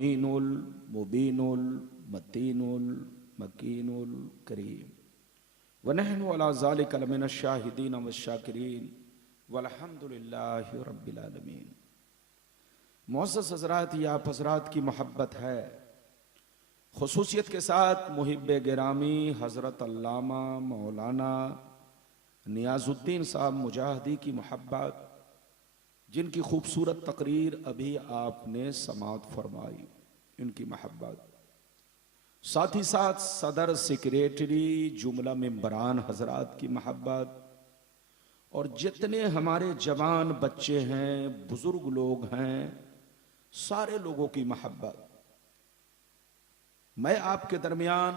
मीनुल मुबीनुल मतीनुल मकीनुल करीम वनहनु अला ज़ालिका लमिनश शाहिदीन वश्शाकिरीन वल्हम्दुलिल्लाहि रब्बिल आलमीन। मुअज़्ज़ज़ हज़रात, ये आप हज़रात की मोहब्बत है, खुसूसियत के साथ मुहिब्बे गिरामी हज़रत अल्लामा मौलाना नियाज़ुद्दीन साहब मुजाहिदी की मोहब्बत, जिनकी खूबसूरत तकरीर अभी आपने समाअत फरमाई, इनकी मोहब्बत, साथ ही साथ सदर सेक्रेटरी जुमला मेंबरान हजरात की मोहब्बत, और जितने हमारे जवान बच्चे हैं, बुजुर्ग लोग हैं, सारे लोगों की मोहब्बत। मैं आपके दरमियान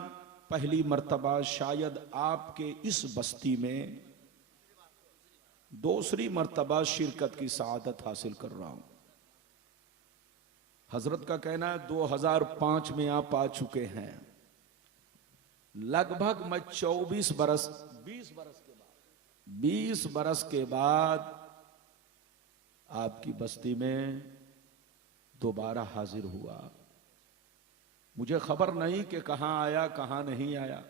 पहली मर्तबा शायद आपके इस बस्ती में दूसरी मर्तबा शिरकत की सआदत हासिल कर रहा हूं। हजरत का कहना है 2005 में आप आ चुके हैं। लगभग मैं 20 बरस के बाद आपकी बस्ती में दोबारा हाजिर हुआ। मुझे खबर नहीं कि कहां आया कहां नहीं आया,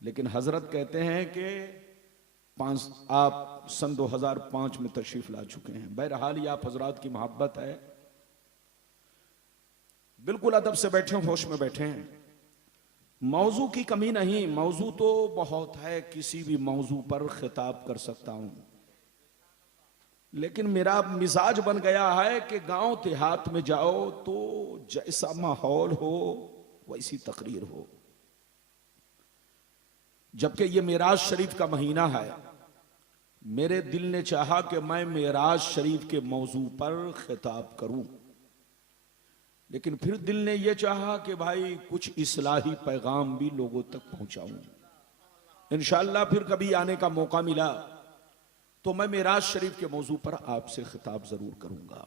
लेकिन हजरत कहते हैं कि आप सन 2005 में तशरीफ ला चुके हैं। बहरहाल ये आप हजरात की मोहब्बत है। बिल्कुल अदब से बैठे, होश में बैठे हैं। मौजू की कमी नहीं, मौजू तो बहुत है, किसी भी मौजू पर खिताब कर सकता हूं, लेकिन मेरा मिजाज बन गया है कि गांव देहात में जाओ तो जैसा माहौल हो वैसी तकरीर हो। जबकि ये मेराज शरीफ का महीना है, मेरे दिल ने चाहा कि मैं मेराज शरीफ के मौजू पर खिताब करूं, लेकिन फिर दिल ने यह चाहा कि भाई कुछ इस्लाही पैगाम भी लोगों तक पहुंचाऊं। इंशाअल्लाह फिर कभी आने का मौका मिला तो मैं मेराज शरीफ के मौजू पर आपसे खिताब जरूर करूंगा।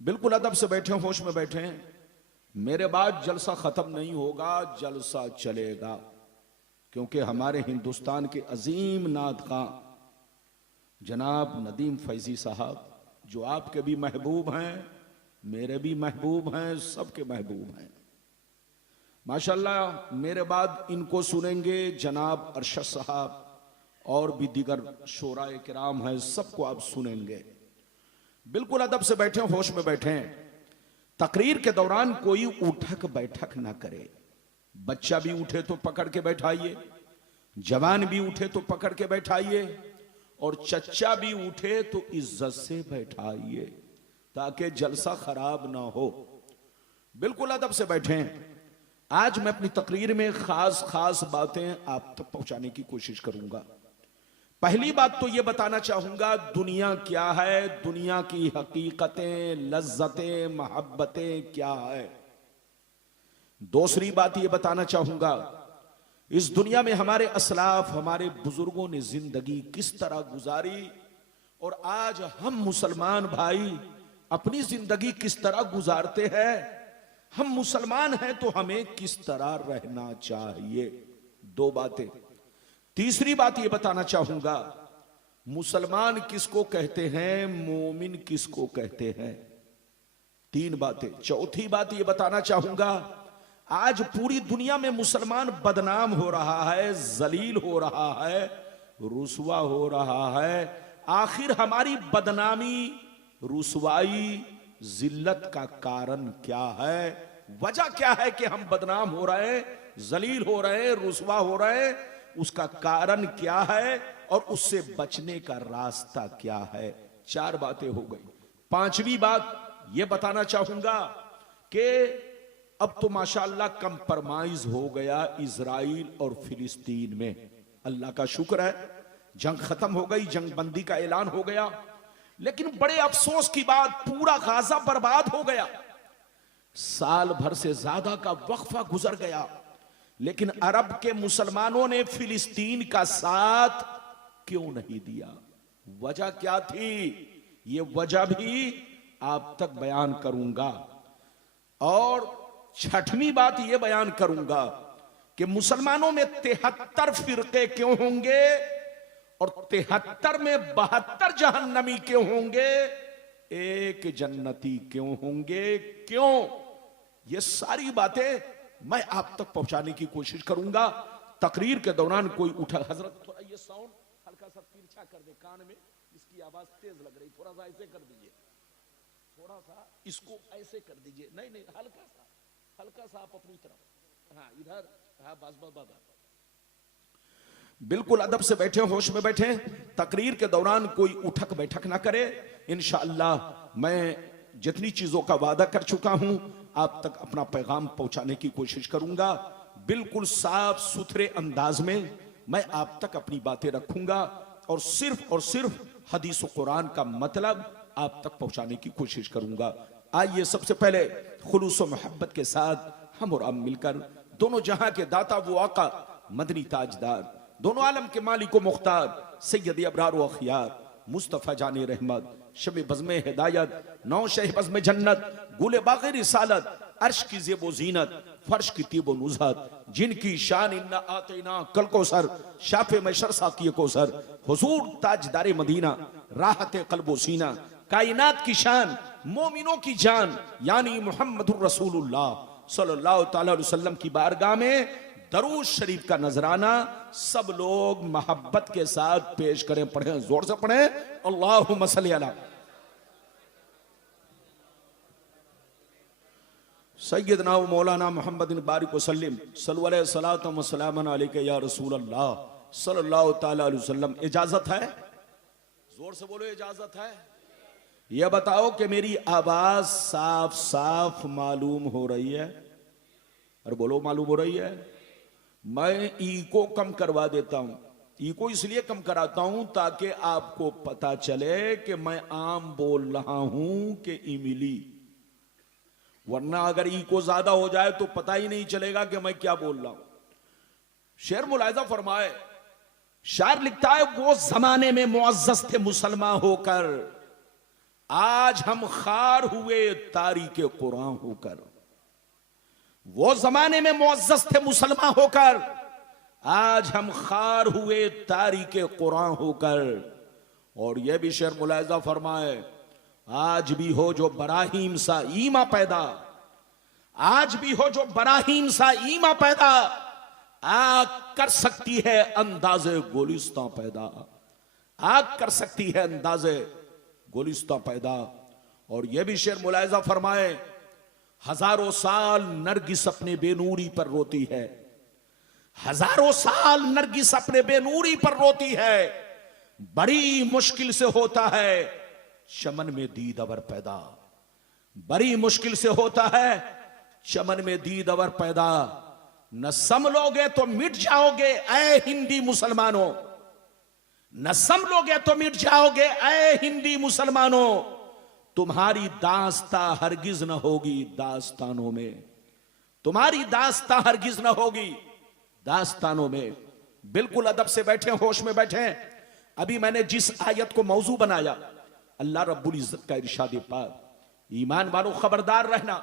बिल्कुल अदब से बैठे, होश में बैठे। मेरे बाद जलसा खत्म नहीं होगा, जलसा चलेगा, क्योंकि हमारे हिंदुस्तान के अजीम नादखां जनाब नदीम फैजी साहब, जो आपके भी महबूब हैं, मेरे भी महबूब हैं, सबके महबूब हैं माशाल्लाह। मेरे बाद इनको सुनेंगे जनाब अरशद साहब, और भी दीगर शोराए किराम हैं, सबको आप सुनेंगे। बिल्कुल अदब से बैठे, होश में बैठे। तकरीर के दौरान कोई उठक बैठक ना करे। बच्चा भी उठे तो पकड़ के बैठाइए, जवान भी उठे तो पकड़ के बैठाइए, और चच्चा भी उठे तो इज्जत से बैठाइए, ताकि जलसा खराब ना हो। बिल्कुल अदब से बैठे। आज मैं अपनी तकरीर में खास बातें आप तक पहुंचाने की कोशिश करूंगा। पहली बात तो यह बताना चाहूंगा दुनिया क्या है, दुनिया की हकीकतें, लज्जतें, मोहब्बतें क्या है। दूसरी बात यह बताना चाहूंगा इस दुनिया में हमारे असलाफ, हमारे बुजुर्गों ने जिंदगी किस तरह गुजारी, और आज हम मुसलमान भाई अपनी जिंदगी किस तरह गुजारते हैं। हम मुसलमान हैं तो हमें किस तरह रहना चाहिए। दो बातें। तीसरी बात यह बताना चाहूंगा मुसलमान किसको कहते हैं, मोमिन किसको कहते हैं। तीन बातें। चौथी बात यह बताना चाहूंगा आज पूरी दुनिया में मुसलमान बदनाम हो रहा है, जलील हो रहा है, रुसवा हो रहा है। आखिर हमारी बदनामी, रुसवाई, जिल्लत का कारण क्या है, वजह क्या है कि हम बदनाम हो रहे हैं, जलील हो रहे हैं, रुसवा हो रहे हैं। उसका कारण क्या है और उससे बचने का रास्ता क्या है। चार बातें हो गई। पांचवी बात यह बताना चाहूंगा कि अब तो माशाअल्लाह कंप्रोमाइज हो गया इजराइल और फिलिस्तीन में। अल्लाह का शुक्र है, जंग खत्म हो गई, जंग बंदी का ऐलान हो गया, लेकिन बड़े अफसोस की बात पूरा गाजा बर्बाद हो गया। साल भर से ज्यादा का वक्फा गुजर गया, लेकिन अरब के मुसलमानों ने फिलिस्तीन का साथ क्यों नहीं दिया। वजह क्या थी, ये वजह भी आप तक बयान करूंगा। और छठवीं बात यह बयान करूंगा कि मुसलमानों में 73 फिरके क्यों होंगे और 73 में 72 जहन्नमी क्यों होंगे। एक जन्नती क्यों होंगे, क्यों? ये सारी बातें मैं आप तक पहुंचाने की कोशिश करूंगा। तकरीर के दौरान कोई उठा, हजरत थोड़ा ये साउंड हल्का सा तिरछा कर दे कान में, इसकी आवाज तेज लग रही, थोड़ा सा ऐसे कर दीजिए, थोड़ा सा इसको ऐसे कर दीजिए, नहीं नहीं हल्का सा आप अपनी तरफ, हाँ इधर, हाँ बस बस बस। बिल्कुल अदब से बैठे, होश में बैठे। तकरीर के दौरान कोई उठक बैठक ना करे। इंशाअल्लाह मैं जितनी चीजों का वादा कर चुका हूं आप तक अपना पैगाम पहुंचाने की कोशिश करूंगा। बिल्कुल साफ सुथरे अंदाज में मैं आप तक अपनी बातें रखूंगा और सिर्फ हदीस और कुरान का मतलब आप तक पहुंचाने की कोशिश करूंगा। आइए सबसे पहले खुलूस और मोहब्बत के साथ हम और आप मिलकर दोनों जहां के दाता वो आका मदनी ताजदार, दोनों आलम के मालिक व मुख्तार सैयद अबरार व अखियार मुस्तफ़ा जाने रहमत, शब बज़्म हिदायत, नौ शह बज़्म जन्नत, गुले बाग़े रिसालत, अर्श की ज़ेबो ज़ीनत, फर्श की तीबो नुज़हत, जिनकी शान इन्ना आतेना कल कौसर, शाफ़े मैशर साक़ी कौसर, हुज़ूर ताजदारे मदीना, राहत क़ल्बो सीना, कायनात की शान, मोमिनों की जान यानी मुहम्मदुर रसूलुल्लाह सल्लल्लाहु तआला अलैहि वसल्लम की बारगाह में दरूद शरीफ का नजराना सब लोग मोहब्बत के साथ पेश करें। पढ़ें, जोर से पढ़ें, अल्लाहुम्मा सल्ली अला सय्यदना व मौलाना मुहम्मदिन बारिक वसल्लिम सल्लल्लाहु अलैहि सलातम व सलामन अलैका या रसूल अल्लाह सल्लल्लाहु तआला अलैहि वसल्लम। इजाजत है? जोर से बोलो, इजाजत है? यह बताओ कि मेरी आवाज साफ साफ मालूम हो रही है? और बोलो मालूम हो रही है? मैं इको कम करवा देता हूं। इको इसलिए कम कराता हूं ताकि आपको पता चले कि मैं आम बोल रहा हूं कि इमली, वरना अगर इको ज्यादा हो जाए तो पता ही नहीं चलेगा कि मैं क्या बोल रहा हूं। शेर मुलाहिजा फरमाए, शायर लिखता है वो जमाने में मुअज़्ज़ज़ थे मुसलमान होकर, आज हम खार हुए तारीके कुरान होकर। वो जमाने में मुअज़्ज़ज़ थे मुसलमान होकर, आज हम खार हुए तारीके कुरान होकर। और यह भी शेर मुलाहिजा फरमाए, आज भी हो जो बराहीम सा ईमा पैदा, आज भी हो जो बराहीम सा ईमा पैदा, आग कर सकती है अंदाजे गोलिस्तां पैदा, आग कर सकती है अंदाजे गोलिस्तां पैदा। और यह भी शेर मुलाहिजा फरमाए, हजारों साल नरगिस अपने बेनूरी पर रोती है, हजारों साल नरगिस अपने बेनूरी पर रोती है, बड़ी मुश्किल से होता है चमन में दीद अवर पैदा, बड़ी मुश्किल से होता है चमन में दीद अवर पैदा। न समलोगे तो मिट जाओगे ऐ हिंदी मुसलमानों, न समलोगे तो मिट जाओगे ऐ हिंदी मुसलमानों, तुम्हारी दास्ता हरगिज न होगी दास्तानों में, तुम्हारी दास्ता हरगिज न होगी दास्तानों में। बिल्कुल अदब से बैठे, होश में बैठे। अभी मैंने जिस आयत को मौजू बनाया, अल्लाह रब्बुल इज्जत का इरशाद पाक, ईमान वालों खबरदार रहना,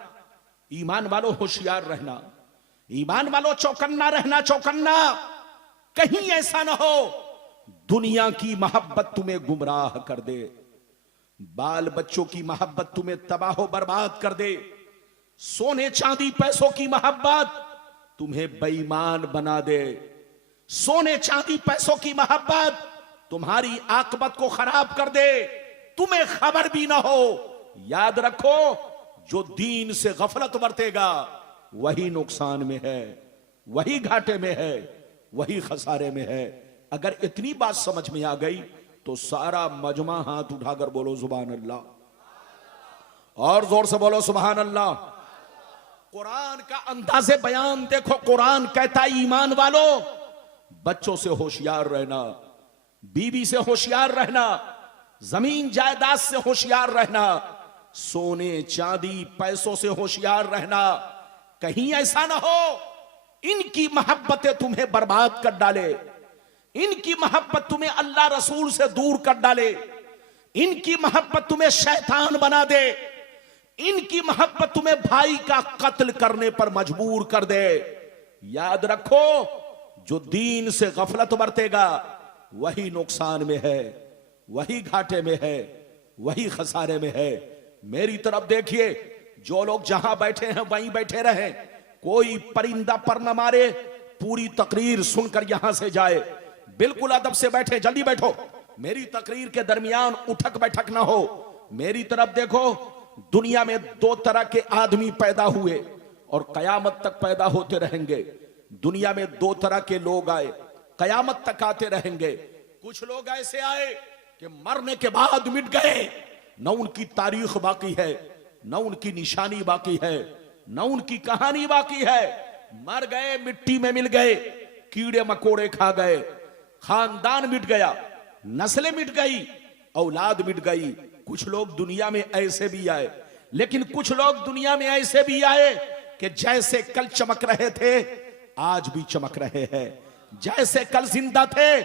ईमान वालों होशियार रहना, ईमान वालों चौकन्ना रहना, चौकन्ना। कहीं ऐसा ना हो दुनिया की मोहब्बत तुम्हें गुमराह कर दे, बाल बच्चों की मोहब्बत तुम्हें तबाह बर्बाद कर दे, सोने चांदी पैसों की मोहब्बत तुम्हें बेईमान बना दे, सोने चांदी पैसों की मोहब्बत तुम्हारी आकबत को खराब कर दे, तुम्हें खबर भी ना हो। याद रखो, जो दीन से गफलत बरतेगा वही नुकसान में है, वही घाटे में है, वही खसारे में है। अगर इतनी बात समझ में आ गई तो सारा मजमा हाथ उठाकर बोलो सुभान अल्लाह, और जोर से बोलो सुभान अल्लाह। कुरान का अंदाज़े बयान देखो, कुरान कहता है ईमान वालों बच्चों से होशियार रहना, बीवी से होशियार रहना, जमीन जायदाद से होशियार रहना, सोने चांदी पैसों से होशियार रहना। कहीं ऐसा ना हो इनकी मोहब्बतें तुम्हें बर्बाद कर डाले, इनकी मोहब्बत तुम्हें अल्लाह रसूल से दूर कर डाले, इनकी मोहब्बत तुम्हें शैतान बना दे, इनकी मोहब्बत तुम्हें भाई का कत्ल करने पर मजबूर कर दे। याद रखो, जो दीन से गफलत बरतेगा वही नुकसान में है, वही घाटे में है, वही खसारे में है। मेरी तरफ देखिए, जो लोग जहां बैठे हैं वहीं बैठे रहे, कोई परिंदा पर न मारे, पूरी तकरीर सुनकर यहां से जाए। बिल्कुल अदब से बैठे, जल्दी बैठो, मेरी तकरीर के दरमियान उठक बैठक ना हो। मेरी तरफ देखो, दुनिया में दो तरह के आदमी पैदा हुए और कयामत तक पैदा होते रहेंगे। दुनिया में दो तरह के लोग आए, कयामत तक आते रहेंगे। कुछ लोग ऐसे आए कि मरने के बाद मिट गए, न उनकी तारीख बाकी है, न उनकी निशानी बाकी है, न उनकी कहानी बाकी है। मर गए, मिट्टी में मिल गए, कीड़े मकोड़े खा गए, खानदान मिट गया, नस्लें मिट गई, औलाद मिट गई। कुछ लोग दुनिया में ऐसे भी आए, लेकिन कुछ लोग दुनिया में ऐसे भी आए कि जैसे कल चमक रहे थे आज भी चमक रहे हैं, जैसे कल जिंदा थे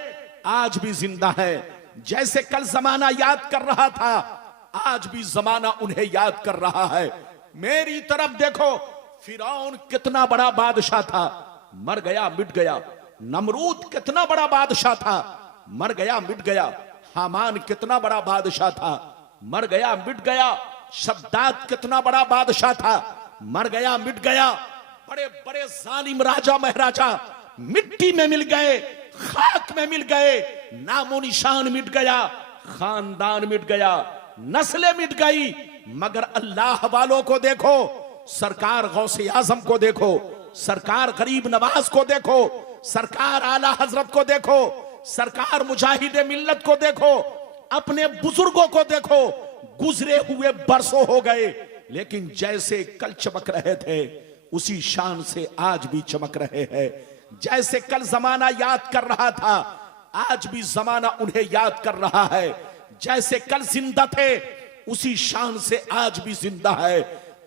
आज भी जिंदा है, जैसे कल जमाना याद कर रहा था आज भी जमाना उन्हें याद कर रहा है। मेरी तरफ देखो, फिरौन कितना बड़ा बादशाह था, मर गया मिट गया। नमरूद कितना बड़ा बादशाह था, मर गया मिट गया। हामान कितना बड़ा बादशाह था, मर गया मिट गया। शद्दाद कितना बड़ा बादशाह था, मर गया मिट गया। बड़े बड़े जालिम राजा महाराजा मिट्टी में मिल गए, खाक में मिल गए, नामो निशान मिट गया, खानदान मिट गया, नस्लें मिट गई। मगर अल्लाह वालों को देखो, सरकार गौसे आजम को देखो, सरकार गरीब नवाज को देखो, सरकार आला हजरत को देखो, सरकार मुजाहिदे मिल्लत को देखो, अपने बुजुर्गों को देखो। गुजरे हुए बरसों हो गए, लेकिन जैसे कल चमक रहे थे उसी शान से आज भी चमक रहे हैं। जैसे कल जमाना याद कर रहा था आज भी जमाना उन्हें याद कर रहा है। जैसे कल जिंदा थे उसी शान से आज भी जिंदा है।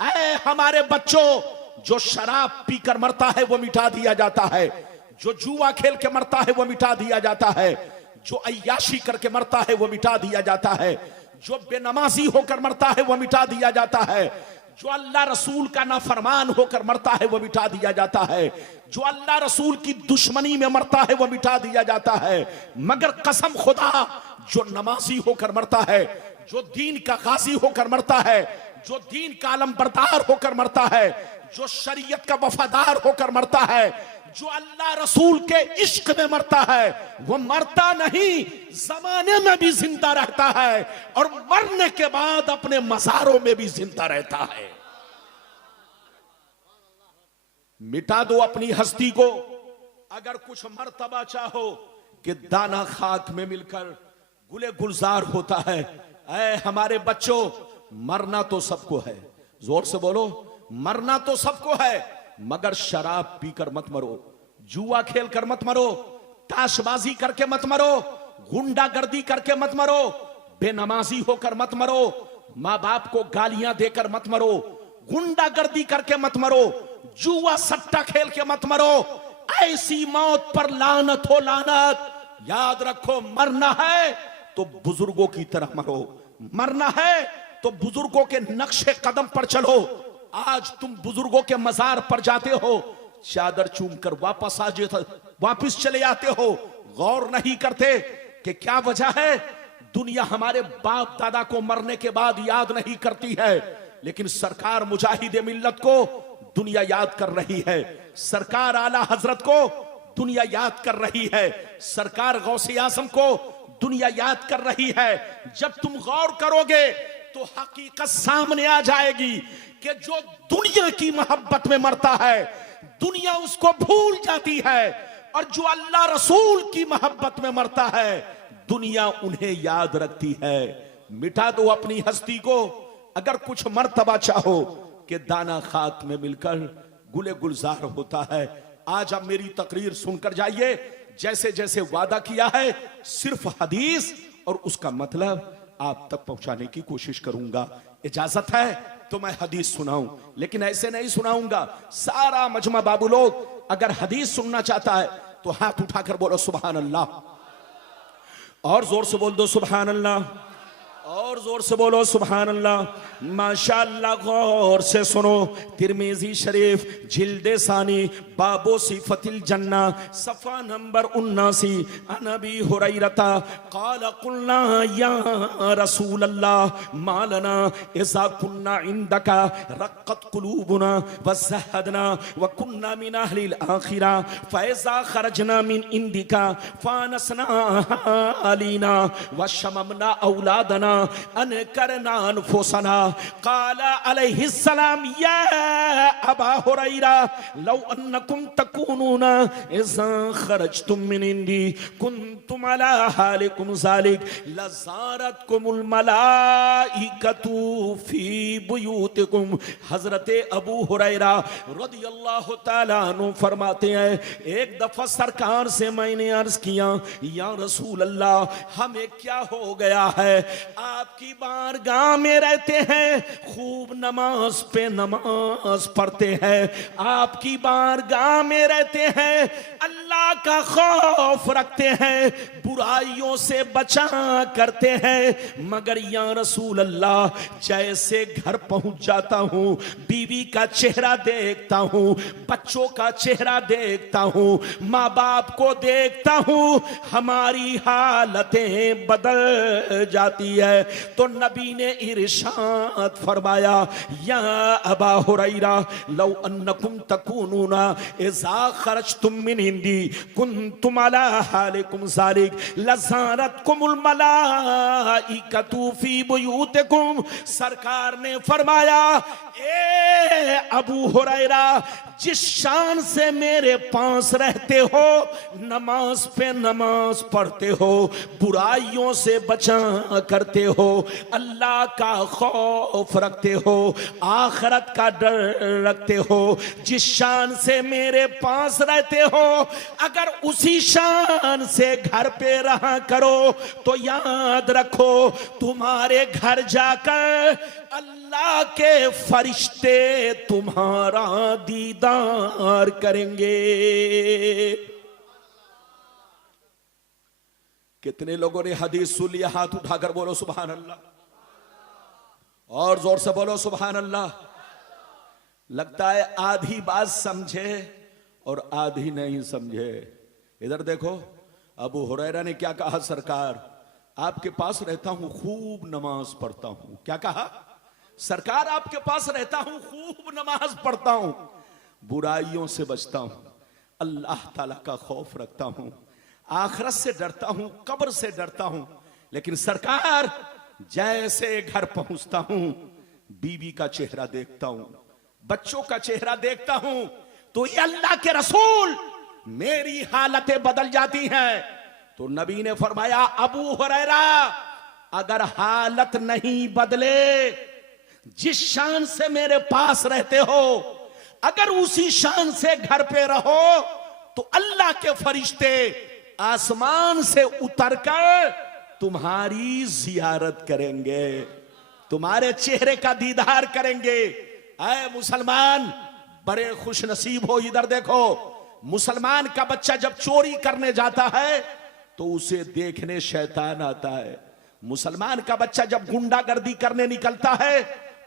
ऐ हमारे बच्चों, जो शराब पीकर मरता है वो मिटा दिया जाता है, जो जुआ खेल के मरता है वो मिटा दिया जाता है, जो अय्याशी करके मरता है वो मिटा दिया जाता है, जो बेनमाजी होकर मरता है वो मिटा दिया जाता है, जो अल्लाह रसूल का नाफरमान होकर मरता है वो मिटा दिया जाता है, जो अल्लाह रसूल की दुश्मनी में मरता है वो मिटा दिया जाता है। मगर कसम खुदा, जो नमाजी होकर मरता है, जो दीन का गाजी होकर मरता है, जो दीन का आलमबरदार होकर मरता है, जो शरीयत का वफादार होकर मरता है, जो अल्लाह रसूल के इश्क में मरता है, वो मरता नहीं, जमाने में भी जिंदा रहता है और मरने के बाद अपने मज़ारों में भी जिंदा रहता है। मिटा दो अपनी हस्ती को, अगर कुछ मर्तबा चाहो कि दाना खाक में मिलकर गुले गुलजार होता है। ऐ हमारे बच्चों, मरना तो सबको है, जोर से बोलो, मरना तो सबको है, मगर शराब पीकर मत मरो, जुआ खेल कर मत मरो, ताशबाजी करके मत मरो, गुंडागर्दी करके मत मरो, बेनमाजी होकर मत मरो, माँ बाप को गालियां देकर मत मरो, गुंडागर्दी करके मत मरो, जुआ सट्टा खेल के मत मरो। ऐसी मौत पर लानत हो लानत। याद रखो, मरना है तो बुजुर्गों की तरह मरो, मरना है तो बुजुर्गों के नक्शे कदम पर चलो। आज तुम बुजुर्गों के मजार पर जाते हो, चादर चूम कर वापस चले आते हो, गौर नहीं करते कि क्या वजह है। दुनिया हमारे बाप दादा को मरने के बाद याद नहीं करती है, लेकिन सरकार मुजाहिदे मिल्लत को दुनिया याद कर रही है, सरकार आला हजरत को दुनिया याद कर रही है, सरकार गौसे आजम को दुनिया याद कर रही है। जब तुम गौर करोगे तो हकीकत सामने आ जाएगी कि जो दुनिया की मोहब्बत में मरता है दुनिया उसको भूल जाती है, और जो अल्लाह रसूल की मोहब्बत में मरता है दुनिया उन्हें याद रखती है। मिटा दो अपनी हस्ती को, अगर कुछ मर्तबा चाहो कि दाना खाक में मिलकर गुले गुलजार होता है। आज आप मेरी तकरीर सुनकर जाइए, जैसे जैसे वादा किया है सिर्फ हदीस और उसका मतलब आप तक पहुंचाने की कोशिश करूंगा। इजाजत है तो मैं हदीस सुनाऊं, लेकिन ऐसे नहीं सुनाऊंगा। सारा मजमा बाबू लोग अगर हदीस सुनना चाहता है तो हाथ उठाकर बोलो सुभान अल्लाह, और जोर से बोल दो सुभान अल्लाह। और जोर से बोलो सुभान अल्लाह। माशाअल्लाह, गौर से सुनो। तिरमिजी शरीफ जिल्दे सानी बाबो सिफतिल जन्ना सफा नंबर 79। अनबी हुरैरता क़ाल कुल्ना या रसूल अल्लाह मालना इज़ा कुन्ना इंदका रक़्क़त क़ुलूबुना वज़हदना व कुन्ना मिन अहलिल आखिरा फ़इज़ा खरजना मिन इंदिका फ़ानसना अलीना व शममना औलादना अन करना अनफुसना। क़ाला अलैहिस्सलाम या अबा हुरैरा लौ अन्नकुम तकूनूना इज़ा खरजतुम मिन इंदी कुन्तुम अला हालिकुम ज़ालिक लज़ारतकुमुल मलाइकतु फी बुयूतिकुम। हज़रत अबू हुरैरा रज़ियल्लाहु ताला अन्हु फरमाते हैं, एक दफा सरकार से मैंने अर्ज किया, या रसूल अल्लाह हमें क्या हो गया है, आपकी बारगाह में रहते हैं, खूब नमाज पे नमाज पढ़ते हैं, आपकी बारगाह में रहते हैं, अल्लाह का खौफ रखते हैं, बुराइयों से बचा करते हैं, मगर या रसूल अल्लाह जैसे घर पहुंच जाता हूं, बीवी का चेहरा देखता हूं, बच्चों का चेहरा देखता हूं, माँ बाप को देखता हूं, हमारी हालतें बदल जाती है। तो नबी ने इरशाद फरमाया, या अबा हुरैरा लौ अन्नकुम तकूनूना इज़ा खरजतुम मिन इंदी कुन्तुम अला हालिकुम ज़ालिक लज़ारतकुमुल मलाइकतु फी बुयूतिकुम। सरकार ने फरमाया, ए अबू हुरैरा जिस शान से मेरे पास रहते हो, नमाज पे नमाज पढ़ते हो, बुराइयों से बचा करते हो, अल्लाह का खौफ रखते हो, आखिरत का डर रखते हो, जिस शान से मेरे पास रहते हो, अगर उसी शान से घर पे रहा करो तो याद रखो तुम्हारे घर जाकर अल्लाह के फरिश्ते तुम्हारा दीदार करेंगे। कितने लोगों ने हदीस सुन लिया? हाथ उठाकर बोलो सुभान अल्लाह, और जोर से बोलो सुभान अल्लाह। लगता है आधी बात समझे और आधी नहीं समझे। इधर देखो, अबू हुरैरा ने क्या कहा, सरकार आपके पास रहता हूं, खूब नमाज पढ़ता हूं। क्या कहा? सरकार आपके पास रहता हूं, खूब नमाज पढ़ता हूं, बुराइयों से बचता हूं, अल्लाह ताला का खौफ रखता हूं, आखिरत से डरता हूं, कब्र से डरता हूं। लेकिन सरकार जैसे घर पहुंचता हूं, बीवी का चेहरा देखता हूं, बच्चों का चेहरा देखता हूं, तो ये अल्लाह के रसूल मेरी हालतें बदल जाती हैं। तो नबी ने फरमाया, अबू हुरैरा अगर हालत नहीं बदले, जिस शान से मेरे पास रहते हो, अगर उसी शान से घर पे रहो, तो अल्लाह के फरिश्ते आसमान से उतरकर तुम्हारी जियारत करेंगे, तुम्हारे चेहरे का दीदार करेंगे। ऐ मुसलमान बड़े खुश नसीब हो। इधर देखो, मुसलमान का बच्चा जब चोरी करने जाता है तो उसे देखने शैतान आता है। मुसलमान का बच्चा जब गुंडागर्दी करने निकलता है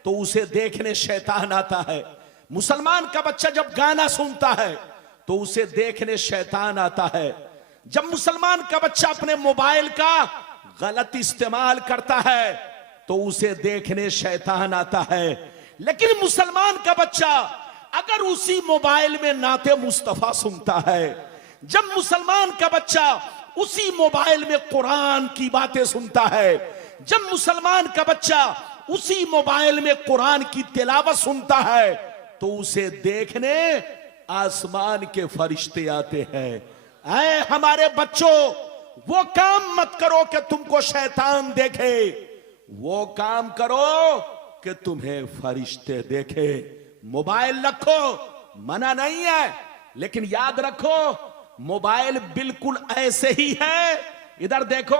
तो उसे देखने शैतान आता है। मुसलमान का बच्चा जब गाना सुनता है तो उसे देखने शैतान आता है। जब मुसलमान का बच्चा अपने मोबाइल का गलत इस्तेमाल करता है तो उसे देखने शैतान आता है। लेकिन मुसलमान का बच्चा अगर उसी मोबाइल में नाते मुस्तफा सुनता है, जब मुसलमान का बच्चा उसी मोबाइल में कुरान की बातें सुनता है, जब मुसलमान का बच्चा उसी मोबाइल में कुरान की तिलावत सुनता है, तो उसे देखने आसमान के फरिश्ते आते हैं। ऐ हमारे बच्चों, वो काम मत करो कि तुमको शैतान देखे, वो काम करो कि तुम्हें फरिश्ते देखे। मोबाइल रखो, मना नहीं है, लेकिन याद रखो मोबाइल बिल्कुल ऐसे ही है। इधर देखो,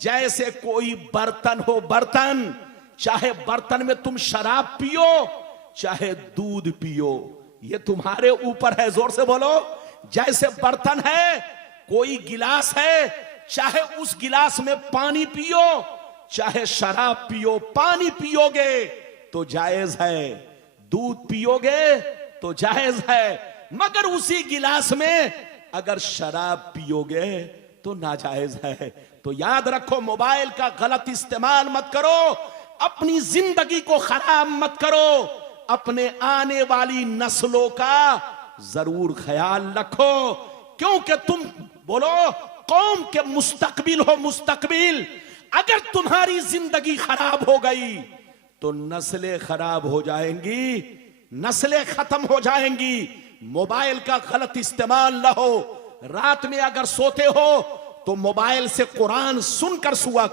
जैसे कोई बर्तन हो, बर्तन, चाहे बर्तन में तुम शराब पियो चाहे दूध पियो, ये तुम्हारे ऊपर है। जोर से बोलो। जैसे बर्तन है, कोई गिलास है, चाहे उस गिलास में पानी पियो चाहे शराब पियो, पानी पियोगे तो जायज है, दूध पियोगे तो जायज है, मगर उसी गिलास में अगर शराब पियोगे तो नाजायज है। तो याद रखो, मोबाइल का गलत इस्तेमाल मत करो, अपनी जिंदगी को खराब मत करो, अपने आने वाली नस्लों का जरूर ख्याल रखो, क्योंकि तुम बोलो कौम के मुस्तकबिल हो, मुस्तकबिल। अगर तुम्हारी जिंदगी खराब हो गई तो नस्लें खराब हो जाएंगी, नस्लें खत्म हो जाएंगी। मोबाइल का गलत इस्तेमाल न हो। रात में अगर सोते हो तो मोबाइल से कुरान सुनकर सोया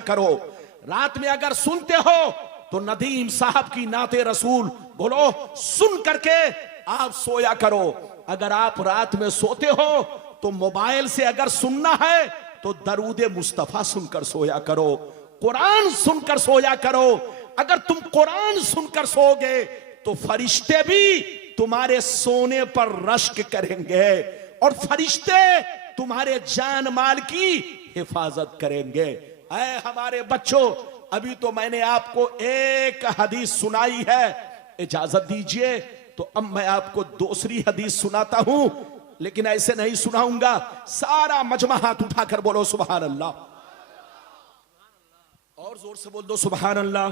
करो। रात में अगर सुनते हो तो नदीम साहब की नाते रसूल बोलो सुन करके आप सोया करो। अगर आप रात में सोते हो तो मोबाइल से अगर सुनना है तो दरूद मुस्तफा सुनकर सोया करो, कुरान सुनकर सोया करो। अगर तुम कुरान सुनकर सोओगे तो फरिश्ते भी तुम्हारे सोने पर रश्क करेंगे और फरिश्ते तुम्हारे जान माल की हिफाजत करेंगे। ऐ हमारे बच्चों, अभी तो मैंने आपको एक हदीस सुनाई है, इजाजत दीजिए तो अब मैं आपको दूसरी हदीस सुनाता हूं, लेकिन ऐसे नहीं सुनाऊंगा। सारा मजमा हाथ उठाकर बोलो सुभान अल्लाह, और जोर से बोल दो सुभान अल्लाह,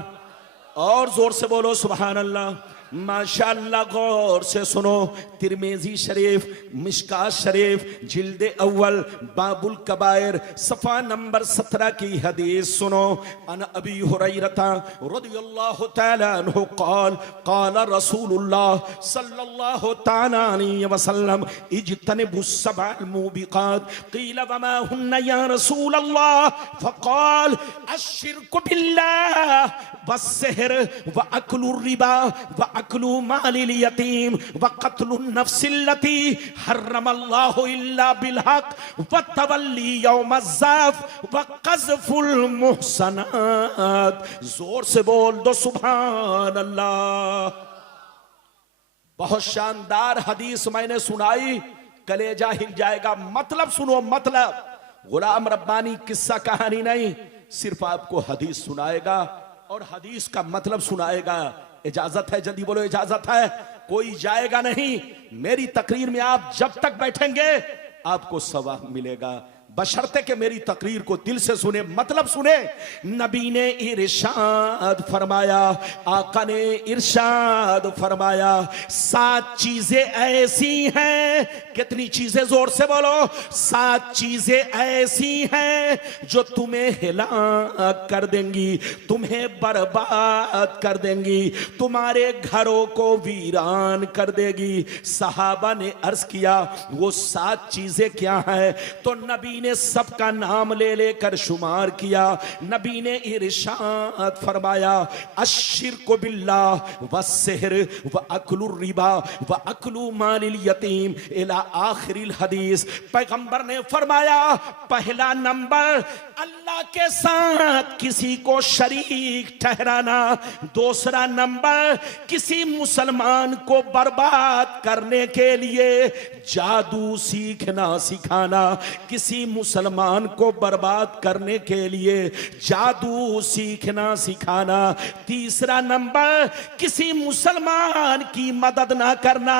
और जोर से बोलो सुभान अल्लाह। माशाअल्लाह, गौर से सुनो। तिरमिजी शरीफ, मिशकात शरीफ, जिल्दे अव्वल, बाबुल कबायर, सफा नंबर 17 की हदीस सुनो। अन अबी हुरैरता रदियल्लाहु तआला अन्हु क़ाल क़ाल रसूलुल्लाह सल्लल्लाहु तआला अलैहि वसल्लम इज्तनिबुस सबअल मूबिक़ात क़ील वमा हुन्ना या रसूलल्लाह फ़क़ाल अश्शिरकु बिल्लाह वस्सिहर व अक्लुर रिबा व अक्लु मालिल यतीम व क़त्लुन नफ्सिल्लती हर्रमल्लाहु इल्ला बिलहक़ व तवल्ली यौमज़्ज़ाफ़ व क़ज़्फ़ुल मुहसनात। जोर से बोल दो सुभान अल्लाह। बहुत शानदार हदीस मैंने सुनाई, कलेजा हिल जाएगा। मतलब सुनो, मतलब गुलाम रब्बानी किस्सा कहानी नहीं, सिर्फ आपको हदीस सुनाएगा और हदीस का मतलब सुनाएगा। इजाजत है? जल्दी बोलो इजाजत है। कोई जाएगा नहीं। मेरी तकरीर में आप जब तक बैठेंगे आपको सवाब मिलेगा, बशर्ते कि मेरी तकरीर को दिल से सुने, मतलब सुने। नबी ने इरशाद फरमाया, आका ने इरशाद फरमाया, 7 चीजें ऐसी हैं। कितनी चीजें? जोर से बोलो। 7 चीजें ऐसी हैं जो तुम्हें हिलाक कर देंगी, तुम्हें बर्बाद कर देंगी, तुम्हारे घरों को वीरान कर देगी। सहाबा ने अर्ज किया वो 7 चीजें क्या है? तो नबी ने सबका नाम ले लेकर शुमार किया। नबी ने इरशाद फरमाया, अश्शिरकु बिल्लाह वस्सिहर व अक्लुर रिबा व अक्लु मालिल यतीम इला आखिरिल हदीस। पैगंबर ने फरमाया, पहला नंबर अल्लाह के साथ किसी को शरीक ठहराना। दूसरा नंबर किसी मुसलमान को बर्बाद करने के लिए जादू सीखना सिखाना। किसी मुसलमान को बर्बाद करने के लिए जादू सीखना सिखाना। तीसरा नंबर किसी मुसलमान की मदद ना करना।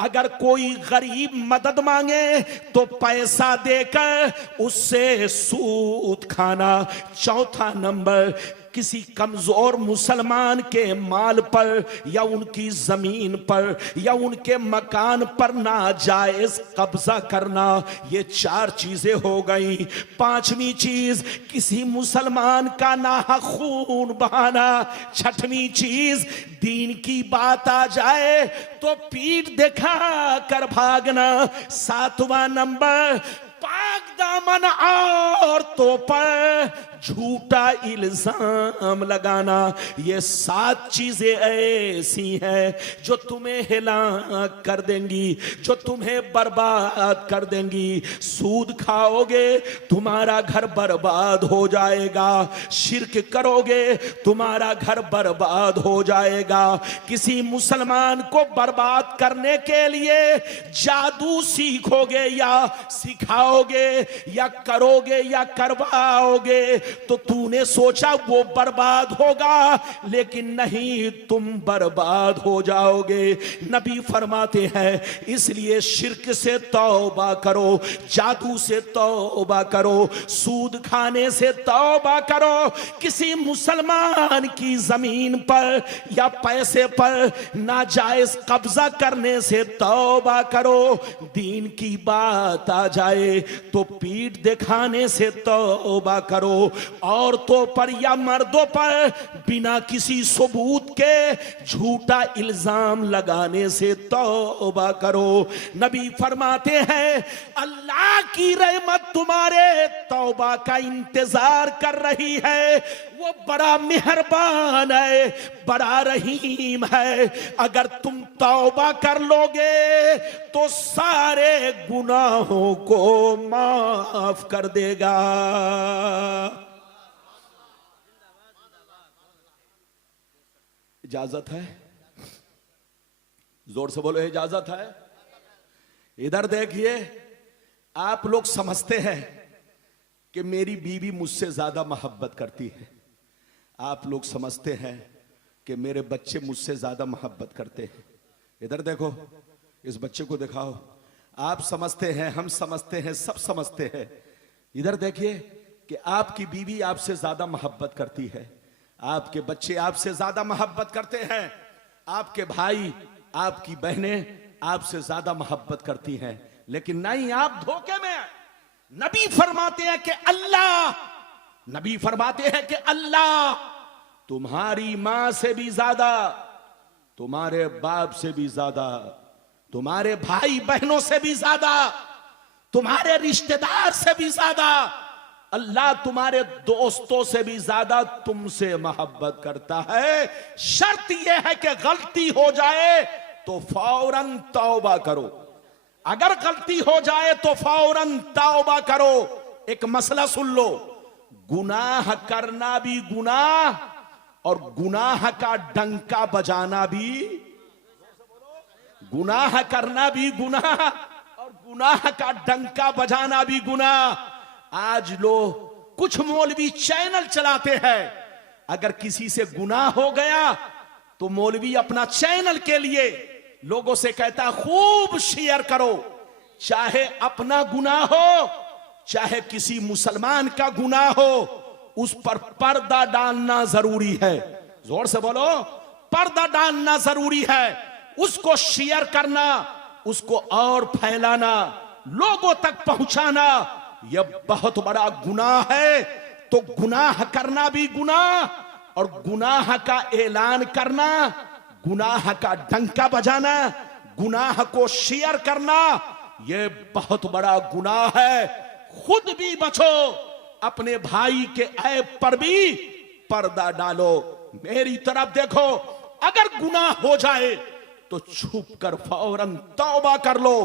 अगर कोई गरीब मदद मांगे तो पैसा देकर उससे सूद खाना। चौथा नंबर किसी कमजोर मुसलमान के माल पर या उनकी जमीन पर या उनके मकान पर नाजायज कब्जा करना। ये 4 चीजें हो गई। 5वीं चीज किसी मुसलमान का नाहक खून बहाना। 6वीं चीज दीन की बात आ जाए तो पीठ दिखा कर भागना। 7वां नंबर पाक दामन औरतों पर झूठा इल्जाम लगाना। ये 7 चीजें ऐसी हैं जो तुम्हें हिलाक कर देंगी, जो तुम्हें बर्बाद कर देंगी। सूद खाओगे तुम्हारा घर बर्बाद हो जाएगा। शिर्क करोगे तुम्हारा घर बर्बाद हो जाएगा। किसी मुसलमान को बर्बाद करने के लिए जादू सीखोगे या सिखाओगे या करोगे या करवाओगे तो तूने सोचा वो बर्बाद होगा, लेकिन नहीं, तुम बर्बाद हो जाओगे। नबी फरमाते हैं इसलिए शिर्क से तौबा करो, जादू से तौबा करो, सूद खाने से तौबा करो, किसी मुसलमान की जमीन पर या पैसे पर नाजायज कब्जा करने से तौबा करो। दीन की बात आ जाए तो पीठ दिखाने से तौबा करो। औरतों पर या मर्दों पर बिना किसी सबूत के झूठा इल्जाम लगाने से तौबा करो। नबी फरमाते हैं अल्लाह की रहमत तुम्हारे तौबा का इंतजार कर रही है। वो बड़ा मेहरबान है, बड़ा रहीम है। अगर तुम तौबा कर लोगे तो सारे गुनाहों को माफ कर देगा। इजाजत है? जोर से बोलो, इजाजत है? इधर देखिए, आप लोग समझते हैं कि मेरी बीवी मुझसे ज्यादा मोहब्बत करती है। आप लोग समझते हैं कि मेरे बच्चे मुझसे ज्यादा मोहब्बत करते हैं। इधर देखो, इस बच्चे को दिखाओ। आप समझते हैं, हम समझते हैं, सब समझते हैं। इधर देखिए कि आपकी बीवी आपसे ज्यादा मोहब्बत करती है, आपके बच्चे आपसे ज्यादा मोहब्बत करते हैं, आपके भाई, आपकी बहनें आपसे ज्यादा मोहब्बत करती हैं। लेकिन नहीं, आप धोखे में। नबी फरमाते हैं कि नबी फरमाते हैं कि अल्लाह तुम्हारी मां से भी ज्यादा, तुम्हारे बाप से भी ज्यादा, तुम्हारे भाई बहनों से भी ज्यादा, तुम्हारे रिश्तेदार से भी ज्यादा, अल्लाह तुम्हारे दोस्तों से भी ज्यादा तुमसे मोहब्बत करता है। शर्त यह है कि गलती हो जाए तो फौरन तौबा करो। अगर गलती हो जाए तो फौरन तौबा करो। एक मसला सुन लो, गुनाह करना भी गुनाह और गुनाह का डंका बजाना भी, गुनाह करना भी गुनाह और गुनाह का डंका बजाना भी गुनाह। आज लोग कुछ मौलवी चैनल चलाते हैं, अगर किसी से गुनाह हो गया तो मौलवी अपना चैनल के लिए लोगों से कहता खूब शेयर करो, चाहे अपना गुनाह हो चाहे किसी मुसलमान का गुनाह हो, उस पर पर्दा डालना जरूरी है। जोर से बोलो, पर्दा डालना जरूरी है। उसको शेयर करना, उसको और फैलाना, लोगों तक पहुंचाना, यह बहुत बड़ा गुनाह है। तो गुनाह करना भी गुनाह और गुनाह का ऐलान करना, गुनाह का डंका बजाना, गुनाह को शेयर करना, यह बहुत बड़ा गुनाह है। खुद भी बचो, अपने भाई के ऐब पर भी पर्दा डालो। मेरी तरफ देखो, अगर गुनाह हो जाए तो छुप कर फौरन तौबा कर लो।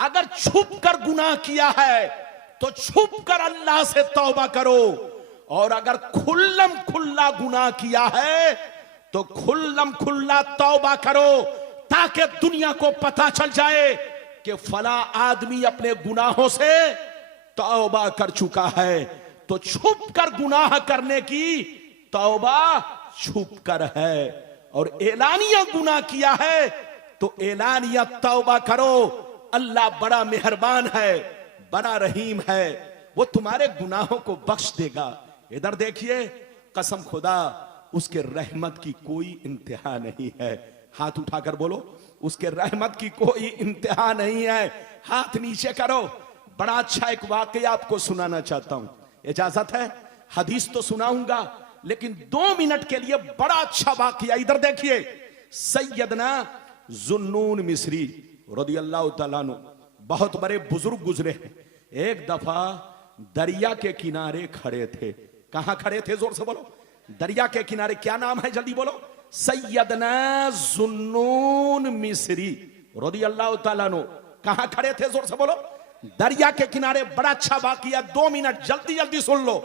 अगर छुप कर गुनाह किया है तो छुप कर अल्लाह से तौबा करो, और अगर खुल्लम खुल्ला गुनाह किया है तो खुल्लम खुल्ला तौबा करो, ताकि दुनिया को पता चल जाए कि फला आदमी अपने गुनाहों से तौबा कर चुका है। तो छुप कर गुनाह करने की तौबा छुप कर है, और एलानिया गुनाह किया है तो एलानिया तौबा करो। अल्लाह बड़ा मेहरबान है, बड़ा रहीम है, वो तुम्हारे गुनाहों को बख्श देगा। इधर देखिए, कसम खुदा, उसके रहमत की कोई इंतहा नहीं है। हाथ उठाकर बोलो, उसके रहमत की कोई इंतहा नहीं है। हाथ नीचे करो। बड़ा अच्छा एक वाकया आपको सुनाना चाहता हूं, इजाजत है? हदीस तो सुनाऊंगा, लेकिन 2 मिनट के लिए बड़ा अच्छा वाकया। इधर देखिए, सैयदना जुन्नून मिस्री रदियल्लाहु ताला अन्हु, बहुत बड़े बुजुर्ग गुजरे हैं। एक दफा दरिया के किनारे खड़े थे। कहां खड़े थे? जोर से बोलो। दरिया के किनारे। क्या नाम है? जल्दी बोलो। सैयदना जुन्नून मिस्री रदियल्लाहु ताला अन्हु कहां खड़े थे? जोर से बोलो। दरिया के किनारे। बड़ा अच्छा वाकया, 2 मिनट जल्दी जल्दी सुन लो।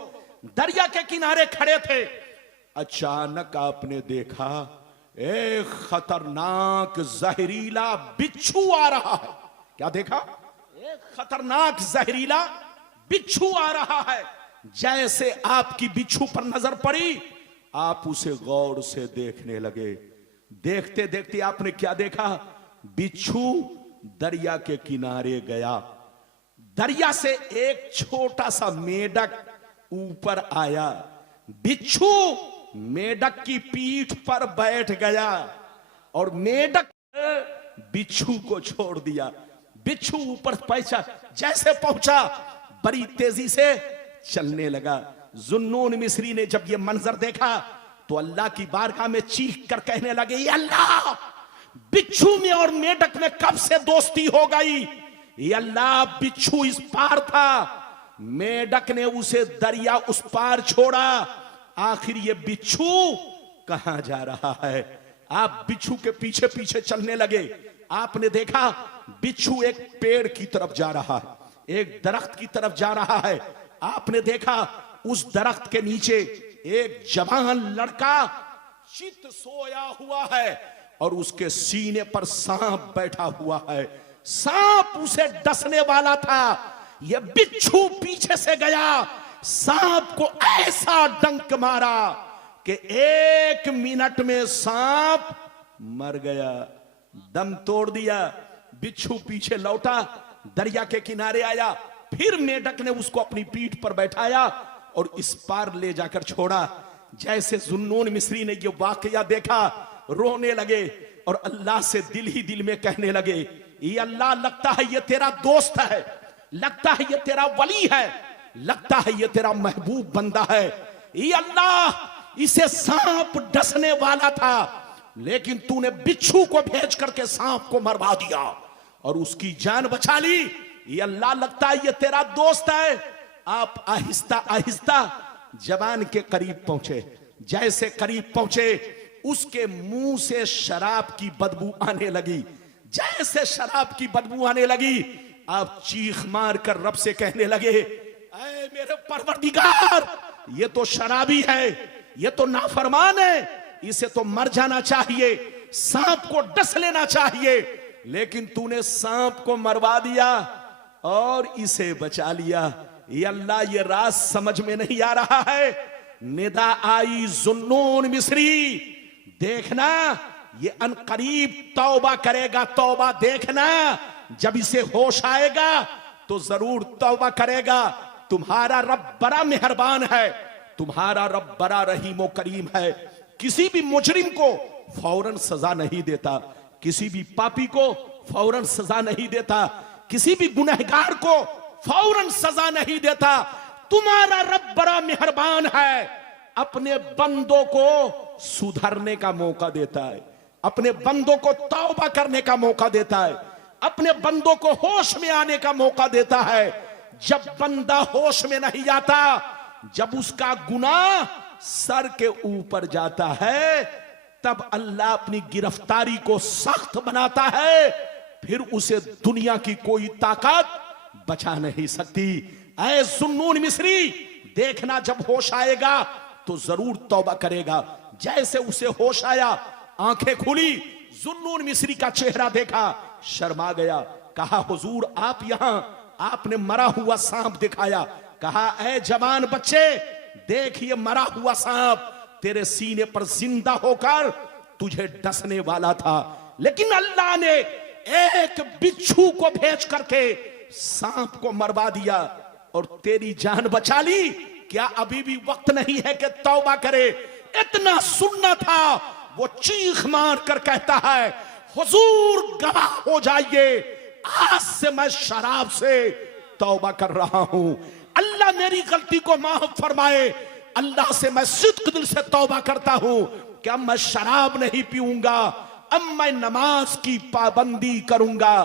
दरिया के किनारे खड़े थे, अचानक आपने देखा एक खतरनाक जहरीला बिच्छू आ रहा है। क्या देखा? एक खतरनाक जहरीला बिच्छू आ रहा है। जैसे आपकी बिच्छू पर नजर पड़ी, आप उसे गौर से देखने लगे। देखते देखते आपने क्या देखा? बिच्छू दरिया के किनारे गया। दरिया से एक छोटा सा मेढक ऊपर आया। बिच्छू मेढक की पीठ पर बैठ गया और मेढक बिच्छू को छोड़ दिया। बिच्छू ऊपर पहुंचा, जैसे पहुंचा बड़ी तेजी से चलने लगा। जुन्नून मिस्री ने जब यह मंजर देखा तो अल्लाह की बारगाह में चीख कर कहने लगे, ये अल्लाह, बिच्छू में और मेढक में कब से दोस्ती हो गई? ये अल्लाह, बिच्छू इस पार था, मेढक ने उसे दरिया उस पार छोड़ा। आखिर ये बिच्छू कहां जा रहा है? आप बिच्छू के पीछे पीछे चलने लगे। आपने देखा बिच्छू एक पेड़ की तरफ जा रहा है, एक दरख्त की तरफ जा रहा है। आपने देखा उस दरख्त के नीचे एक जवान लड़का चित सोया हुआ है और उसके सीने पर सांप बैठा हुआ है। सांप उसे डसने वाला था। यह बिच्छू पीछे से गया, सांप को ऐसा डंक मारा कि 1 मिनट में सांप मर गया, दम तोड़ दिया। बिच्छू पीछे लौटा, दरिया के किनारे आया, फिर मेढक ने उसको अपनी पीठ पर बैठाया और इस पार ले जाकर छोड़ा। जैसे जुन्नून मिस्री ने यह वाकया देखा, रोने लगे और अल्लाह से दिल ही दिल में कहने लगे, ये अल्लाह, लगता है ये तेरा दोस्त है, लगता है ये तेरा वली है, लगता है ये तेरा महबूब बंदा है। ये अल्लाह, इसे सांप डसने वाला था, लेकिन तूने बिच्छू को भेज करके सांप को मरवा दिया और उसकी जान बचा ली। ये अल्लाह, लगता है ये तेरा दोस्त है। आप आहिस्ता आहिस्ता जवान के करीब पहुंचे। जैसे करीब पहुंचे, उसके मुंह से शराब की बदबू आने लगी। जैसे शराब की बदबू आने लगी, आप चीख मार कर रब से कहने लगे, ऐ मेरे परवरदिगार, ये तो शराबी है, ये तो नाफरमान है, इसे तो मर जाना चाहिए, सांप को डस लेना चाहिए, लेकिन तूने सांप को मरवा दिया और इसे बचा लिया। ये अल्लाह, ये राज समझ में नहीं आ रहा है। निदा आई जुन्नून मिस्री, देखना ये अनकरीब तौबा करेगा, तौबा देखना, जब इसे होश आएगा तो जरूर तौबा करेगा। तुम्हारा रब बड़ा मेहरबान है, तुम्हारा रब बड़ा रहीम करीम है। किसी भी मुजरिम को फौरन सजा नहीं देता, किसी भी पापी को फौरन सजा नहीं देता, किसी भी गुनहगार को फौरन सजा नहीं देता। तुम्हारा रब बड़ा मेहरबान है, अपने बंदों को सुधरने का मौका देता है, अपने बंदों को तौबा करने का मौका देता है, अपने बंदों को होश में आने का मौका देता है। जब बंदा होश में नहीं आता, जब उसका गुनाह सर के ऊपर जाता है, तब अल्लाह अपनी गिरफ्तारी को सख्त बनाता है, फिर उसे दुनिया की कोई ताकत बचा नहीं सकती। ऐ जुन्नून मिस्री, देखना जब होश आएगा तो जरूर तौबा करेगा। जैसे उसे होश आया, आंखें खुली, जुन्नून मिस्री का चेहरा देखा, शर्मा गया। कहा, हुजूर आप यहां? आपने मरा हुआ सांप दिखाया। कहा, ऐ जवान बच्चे, देख ये मरा हुआ सांप तेरे सीने पर जिंदा होकर तुझे डसने वाला था, लेकिन अल्लाह ने एक बिच्छू को भेज करके सांप को मरवा दिया और तेरी जान बचा ली। क्या अभी भी वक्त नहीं है कि तौबा करे? इतना सुनना था, वो चीख मार कर कहता है, हुजूर गवाह हो जाइए, आज से मैं शराब से तौबा कर रहा हूं, अल्लाह मेरी गलती को माफ फरमाए, अल्लाह से मैं सिद्क दिल से तौबा करता हूं कि अब मैं शराब नहीं पीऊंगा, अब मैं नमाज की पाबंदी करूंगा।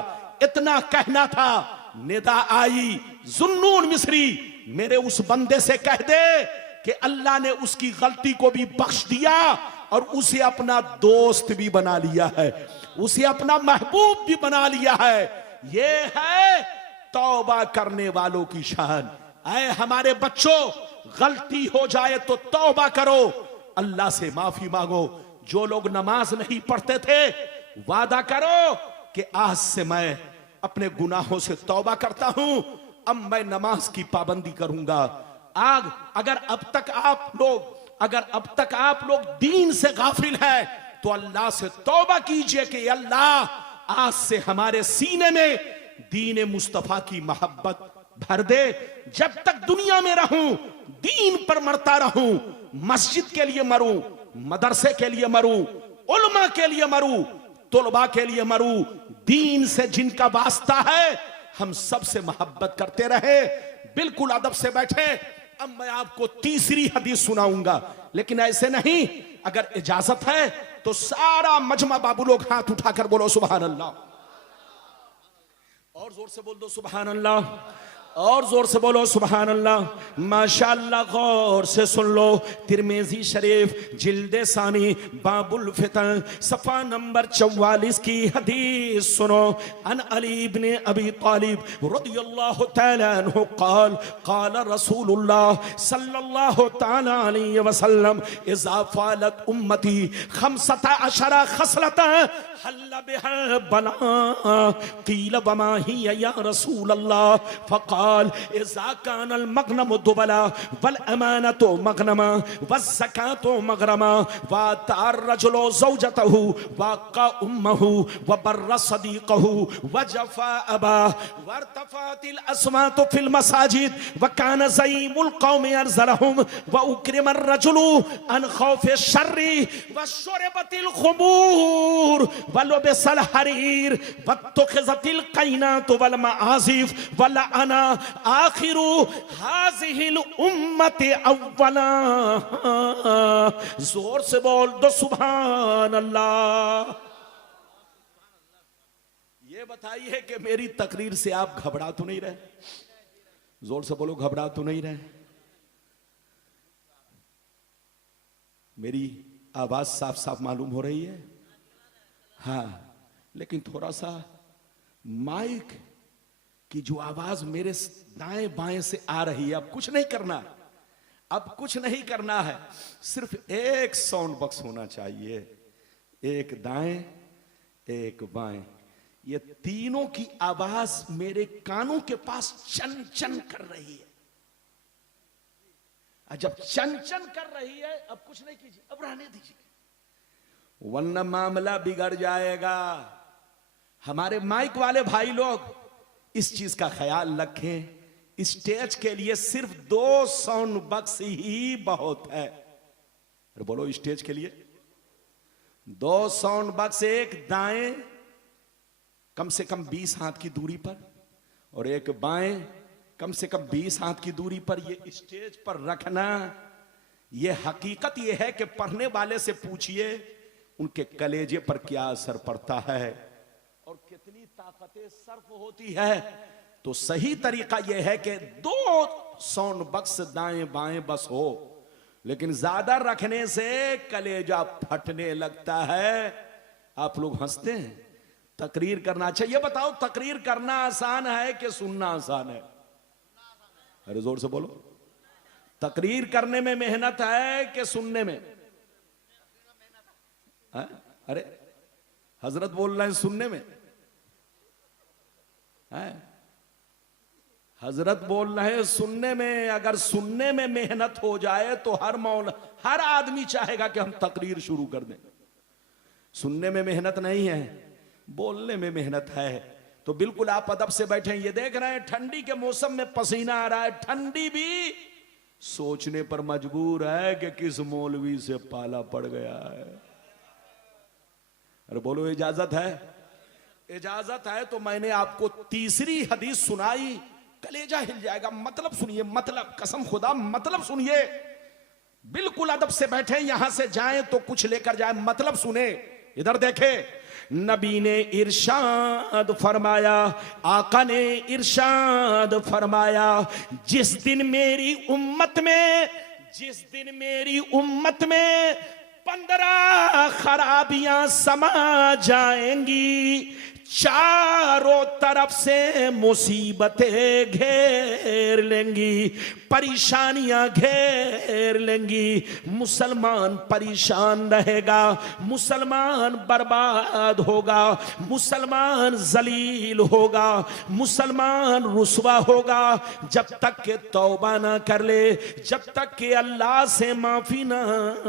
इतना कहना था, निदा आई, जुन्नून मिस्री, मेरे उस बंदे से कह दे कि अल्लाह ने उसकी गलती को भी बख्श दिया और उसे अपना दोस्त भी बना लिया है, उसे अपना महबूब भी बना लिया है। ये है तौबा करने वालों की शान। ऐ हमारे बच्चों, गलती हो जाए तो तौबा करो, अल्लाह से माफी मांगो। जो लोग नमाज नहीं पढ़ते थे, वादा करो कि आज से मैं अपने गुनाहों से तौबा करता हूं, अब मैं नमाज की पाबंदी करूंगा। अगर अब तक आप लोग दीन से गाफिल हैं तो अल्लाह से तौबा कीजिए कि अल्लाह आज से हमारे सीने में दीन मुस्तफा की मोहब्बत भर दे। जब तक दुनिया में रहूं दीन पर मरता रहूं, मस्जिद के लिए मरूं, मदरसे के लिए मरूं, उलमा के लिए मरूं, तुलबा के लिए मरूं, दीन से जिनका वास्ता है हम सबसे मोहब्बत करते रहे। बिल्कुल अदब से बैठे। अब मैं आपको तीसरी हदीस सुनाऊंगा, लेकिन ऐसे नहीं, अगर इजाजत है तो सारा मजमा बाबू लोग हाथ उठाकर बोलो सुभान अल्लाह। और जोर से बोल दो सुभान अल्लाह, और जोर से बोलो सुभान अल्लाह। माशाअल्लाह, गौर से सुन लो। तिरमिज़ी शरीफ जिल्दे सानी बाबुल फितन सफा नंबर 44 की हदीस सुनो। अन अली इब्ने अबी तालिब रदियल्लाहु तआला अन्हु क़ाल क़ाल रसूलुल्लाह सल्लल्लाहु तआला अलैहि वसल्लम इज़ा फ़अलत उम्मती 15 खसलतन हल्ल बिहा बला क़ील वमा हिया या रसूलल्लाह फ़क़ाल इज़ा कानल मग़नमु दुबला वल अमानतु मग़नमा वज़्ज़कातु मग़रमा वअतार रजुलु ज़ौजतहु वक़ा उम्महु वबर्र सदीक़हु वजफ़ा अबा वरतफ़अतिल अस्वातु फिल मसाजिद वकान ज़ईमुल क़ौमि अरज़लहुम वउक्रिमर रजुलु अन ख़ौफ़ि शर्रि वशुरिबतिल ख़ुमूर वलुबिसल हरीर वत्तख़िज़तिल क़ैनातु वल मआज़िफ़ वलअना आखिरु हाज़िहिल उम्मति अव्वला। जोर से बोल दो सुभान अल्लाह। ये बताइए कि मेरी तकरीर से आप घबरा तो नहीं रहे? जोर से बोलो, घबरा तो नहीं रहे? मेरी आवाज साफ साफ मालूम हो रही है? हाँ, लेकिन थोड़ा सा माइक कि जो आवाज मेरे दाएं बाएं से आ रही है, अब कुछ नहीं करना, अब कुछ नहीं करना है, सिर्फ एक साउंड बॉक्स होना चाहिए, एक दाएं एक बाएं, ये तीनों की आवाज मेरे कानों के पास चन चन कर रही है। जब चन चन कर रही है, अब कुछ नहीं कीजिए, अब रहने दीजिए, वरना मामला बिगड़ जाएगा। हमारे माइक वाले भाई लोग इस चीज का ख्याल रखें। स्टेज के लिए सिर्फ 2 साउंड बॉक्स ही बहुत है। अरे बोलो, स्टेज के लिए 2 साउंड बॉक्स, एक दाएं कम से कम 20 हाथ की दूरी पर और एक बाएं कम से कम 20 हाथ की दूरी पर। ये स्टेज पर रखना, ये हकीकत ये है कि पढ़ने वाले से पूछिए उनके कलेजे पर क्या असर पड़ता है और कितनी ताकतें सर्फ होती है। तो सही तरीका यह है कि 2 साउंड बॉक्स दाएं बाएं बस हो, लेकिन ज्यादा रखने से कलेजा फटने लगता है। आप लोग हंसते हैं, तकरीर करना अच्छा। ये बताओ, तकरीर करना आसान है कि सुनना आसान है? अरे जोर से बोलो, तकरीर करने में मेहनत है कि सुनने में? अरे हजरत बोल रहे हैं सुनने में है? हजरत बोल रहे हैं सुनने में। अगर सुनने में मेहनत हो जाए तो हर आदमी चाहेगा कि हम तकरीर शुरू कर दें। सुनने में मेहनत नहीं है, बोलने में मेहनत है। तो बिल्कुल आप अदब से बैठे। ये देख रहे हैं ठंडी के मौसम में पसीना आ रहा है, ठंडी भी सोचने पर मजबूर है कि किस मौलवी से पाला पड़ गया है। अरे बोलो, इजाजत है? इजाजत है तो मैंने आपको तीसरी हदीस सुनाई, कलेजा हिल जाएगा। मतलब सुनिए, मतलब कसम खुदा, मतलब सुनिए। बिल्कुल अदब से बैठे, यहां से जाएं तो कुछ लेकर जाए, मतलब सुने। इधर देखे, नबी ने इरशाद फरमाया, आका ने इरशाद फरमाया, जिस दिन मेरी उम्मत में 15 खराबियां समा जाएंगी, चारों तरफ से मुसीबतें घेर लेंगी, परेशानियां घेर लेंगी, मुसलमान परेशान रहेगा, मुसलमान बर्बाद होगा, मुसलमान जलील होगा, मुसलमान रुसवा होगा। जब तक के तौबा ना कर ले, जब तक के अल्लाह से माफी ना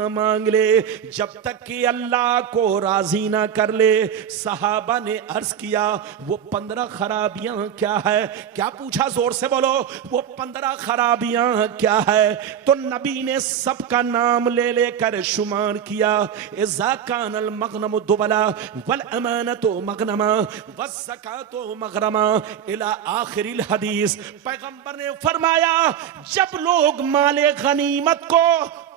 मांग ले, जब तक कि अल्लाह को राजी ना कर ले। सहाबा ने अर्ज किया वो 15 खराबियां क्या है? क्या पूछा? जोर से बोलो, वो 15 खराबियां क्या है? तो नबी ने सबका नाम ले लेकर शुमार किया। इज़ा कानल मगनम दुबला वल अमानतु मगनमा वज़्ज़कातु मगरमा इला आखिरिल हदीस। पैगंबर ने फरमाया जब लोग माले गनीमत को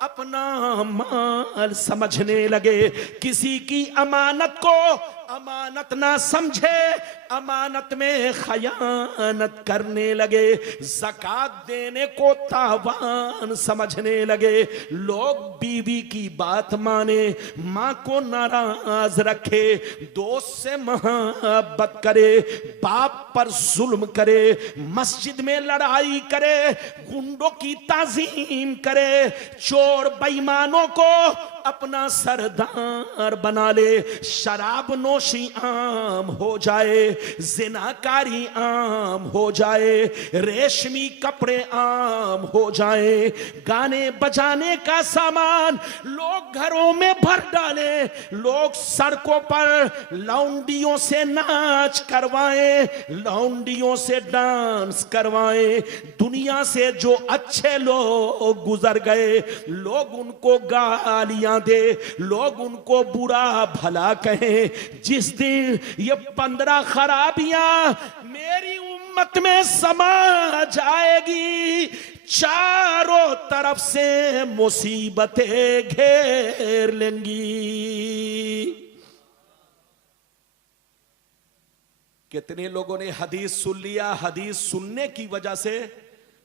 अपना माल समझने लगे, किसी की अमानत को अमानत ना समझे, अमानत में खयानत करने लगे, ज़कात देने को तावान समझने लगे, लोग बीवी की बात माने, माँ को नाराज रखे, दोस्त से मोहब्बत करे, बाप पर जुल्म करे, मस्जिद में लड़ाई करे, गुंडों की ताजीम करे, चोर बेईमानों को अपना सरदार बना ले, शराब नोशी आम हो जाए, जिनाकारी आम हो जाए, रेशमी कपड़े आम हो जाए, गाने बजाने का सामान लोग घरों में भर डाले, लोग सड़कों पर लौंडियों से नाच करवाएं, लौंडियों से डांस करवाएं, दुनिया से जो अच्छे लोग गुजर गए लोग उनको गालियां दे, लोग उनको बुरा भला कहें। जिस दिन ये 15 खराबियां मेरी उम्मत में समा जाएगी, चारों तरफ से मुसीबतें घेर लेंगी। कितने लोगों ने हदीस सुन लिया, हदीस सुनने की वजह से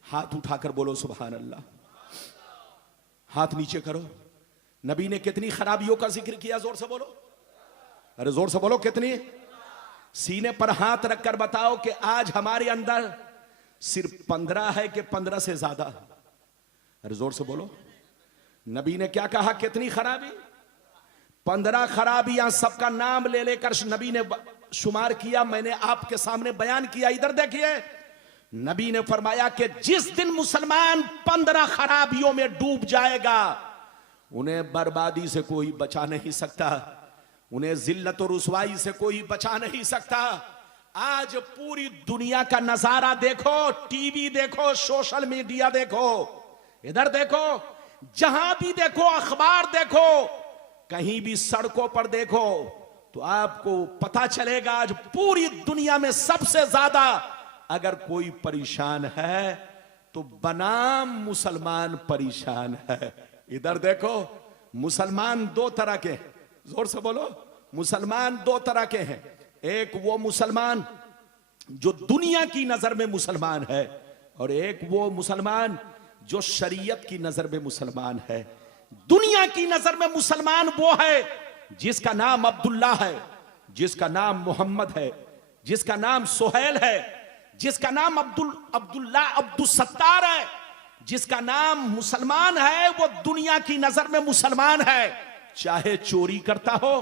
हाथ उठाकर बोलो सुभान अल्लाह। हाथ नीचे करो। नबी ने कितनी खराबियों का जिक्र किया? जोर से बोलो, अरे जोर से बोलो, कितनी? सीने पर हाथ रखकर बताओ कि आज हमारे अंदर सिर्फ 15 है कि 15 से ज्यादा? अरे जोर से बोलो। नबी ने क्या कहा? कितनी खराबी? 15 खराबियां, सबका नाम ले लेकर नबी ने शुमार किया, मैंने आपके सामने बयान किया। इधर देखिए, नबी ने फरमाया कि जिस दिन मुसलमान 15 खराबियों में डूब जाएगा, उन्हें बर्बादी से कोई बचा नहीं सकता, उन्हें जिल्लत और रुसवाई से कोई बचा नहीं सकता। आज पूरी दुनिया का नजारा देखो, टीवी देखो, सोशल मीडिया देखो, इधर देखो, जहां भी देखो, अखबार देखो, कहीं भी सड़कों पर देखो, तो आपको पता चलेगा आज पूरी दुनिया में सबसे ज्यादा अगर कोई परेशान है तो बनाम मुसलमान परेशान है। इधर देखो, मुसलमान 2 तरह के, जोर से बोलो, मुसलमान 2 तरह के हैं। एक वो मुसलमान जो दुनिया की नजर में मुसलमान है, और एक वो मुसलमान जो शरीयत की नजर में मुसलमान है। दुनिया की नजर में मुसलमान वो है जिसका नाम अब्दुल्ला है, जिसका नाम मोहम्मद है, जिसका नाम सुहैल है, जिसका नाम अब्दुल्ला अब्दुल सत्तार है, जिसका नाम मुसलमान है, वो दुनिया की नजर में मुसलमान है। चाहे चोरी करता हो,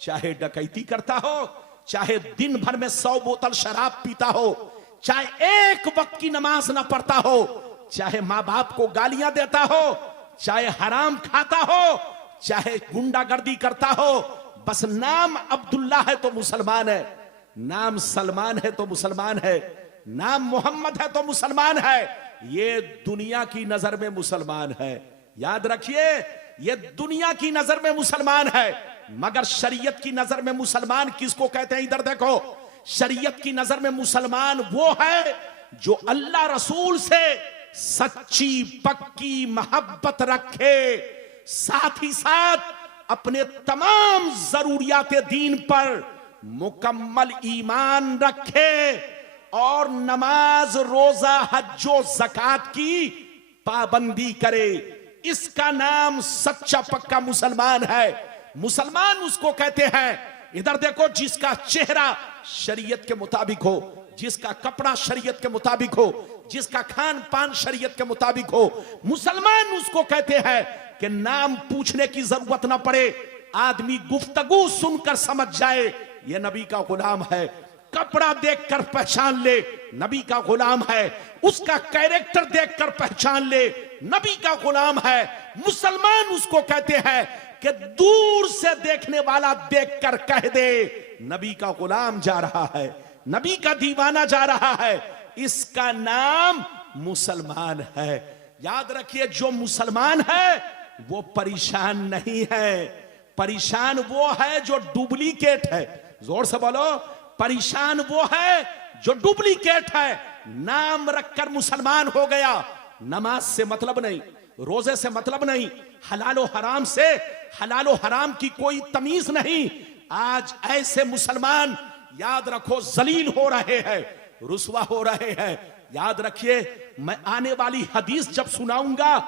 चाहे डकैती करता हो, चाहे दिन भर में 100 बोतल शराब पीता हो, चाहे एक वक्त की नमाज ना पढ़ता हो, चाहे माँ बाप को गालियां देता हो, चाहे हराम खाता हो, चाहे गुंडागर्दी करता हो, बस नाम अब्दुल्ला है तो मुसलमान है, नाम सलमान है तो मुसलमान है, नाम मोहम्मद है तो मुसलमान है। ये दुनिया की नजर में मुसलमान है। याद रखिए, ये दुनिया की नजर में मुसलमान है, मगर शरीयत की नजर में मुसलमान किसको कहते हैं? इधर देखो, शरीयत की नजर में मुसलमान वो है जो अल्लाह रसूल से सच्ची पक्की मोहब्बत रखे, साथ ही साथ अपने तमाम जरूरियात दीन पर मुकम्मल ईमान रखे, और नमाज, रोजा, हज्जो, ज़कात की पाबंदी करे। इसका नाम सच्चा पक्का मुसलमान है। मुसलमान उसको कहते हैं इधर देखो, जिसका चेहरा शरीयत के मुताबिक हो, जिसका कपड़ा शरीयत के मुताबिक हो, जिसका खान पान शरीयत के मुताबिक हो, मुसलमान उसको कहते हैं कि नाम पूछने की जरूरत ना पड़े, आदमी गुफ्तगू सुनकर समझ जाए ये नबी का गुलाम है। कपड़ा देखकर पहचान ले नबी का गुलाम है, उसका कैरेक्टर देखकर पहचान ले नबी का गुलाम है। मुसलमान उसको कहते हैं कि दूर से देखने वाला देखकर कह दे नबी का गुलाम जा रहा है, नबी का दीवाना जा रहा है, इसका नाम मुसलमान है। याद रखिए, जो मुसलमान है वो परेशान नहीं है, परेशान वो है जो डुप्लीकेट है। जोर से बोलो, परेशान वो है जो डुप्लीकेट है। नाम रखकर मुसलमान हो गया, नमाज से मतलब नहीं, रोजे से मतलब नहीं, हलालो हराम से, हलालो हराम की कोई तमीज नहीं। आज ऐसे मुसलमान याद रखो जलील हो रहे हैं, रुसवा हो रहे हैं। याद रखिए, मैं आने वाली हदीस जब सुनाऊंगा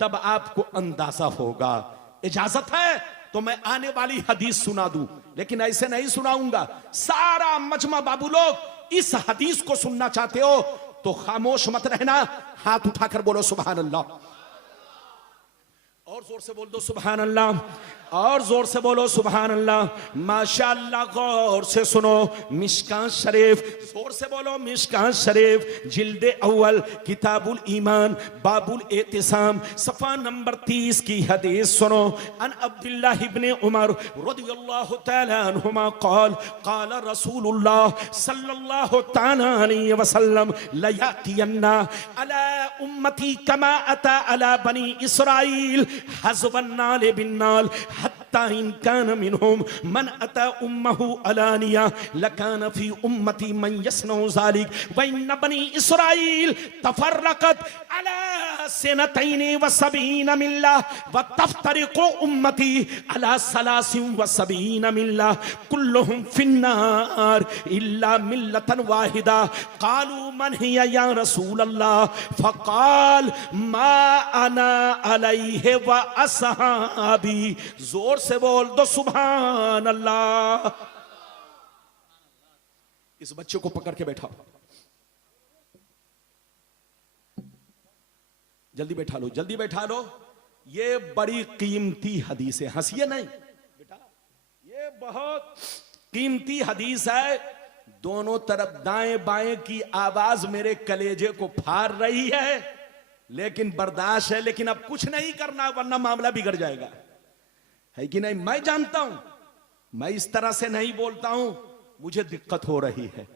तब आपको अंदाजा होगा। इजाजत है तो मैं आने वाली हदीस सुना दूं, लेकिन ऐसे नहीं सुनाऊंगा। सारा मजमा बाबू लोग इस हदीस को सुनना चाहते हो तो खामोश मत रहना, हाथ उठाकर बोलो सुभान अल्लाह, और जोर से बोल दो सुभान अल्लाह, और जोर से बोलो सुभान अल्लाह। माशाअल्लाह, गौर से सुनो, मिशकात शरीफ, जोर से बोलो मिशकात शरीफ, जिल्दे अव्वल, किताबुल ईमान, बाबुल एतिसाम, सफा नंबर 30 की हदीस सुनो। अन अब्दुल्लाह इब्ने उमर रदियल्लाहु तआला अन्हुमा क़ाल क़ाल रसूलुल्लाह सल्लल्लाहु तआला अलैहि वसल्लम लयातियन्ना अला उम्मती कमा अता अला बनी इस्राईल हज़वन नाल बिन्नाल हत्ता इन कान मिनहुम मन अता उम्महु अलानिया लकान फी उम्मती मन यसनउ ज़ालिक व इन बनी इस्राईल तफर्रकत अला सनतैनि व सबीन मिल्ला व तफ्तरिकु उम्मती अला सलासिन व सबीन मिल्ला कुल्लुहुम फिन्नार इल्ला मिल्लतन वाहिदा क़ालू मन हिया या रसूल अल्लाह फ़क़ाल मा अना अलैहि व असहाबी। जोर से बोल दो सुभान अल्लाह। इस बच्चे को पकड़ के बैठाओ, जल्दी बैठा लो, जल्दी बैठा लो। ये बड़ी कीमती हदीस है, हंसिए नहीं बेटा, ये बहुत कीमती हदीस है। दोनों तरफ दाएं बाएं की आवाज मेरे कलेजे को फाड़ रही है, लेकिन बर्दाश्त है। लेकिन अब कुछ नहीं करना वरना मामला बिगड़ जाएगा, है कि नहीं? मैं जानता हूं, मैं इस तरह से नहीं बोलता हूं, मुझे दिक्कत हो रही है।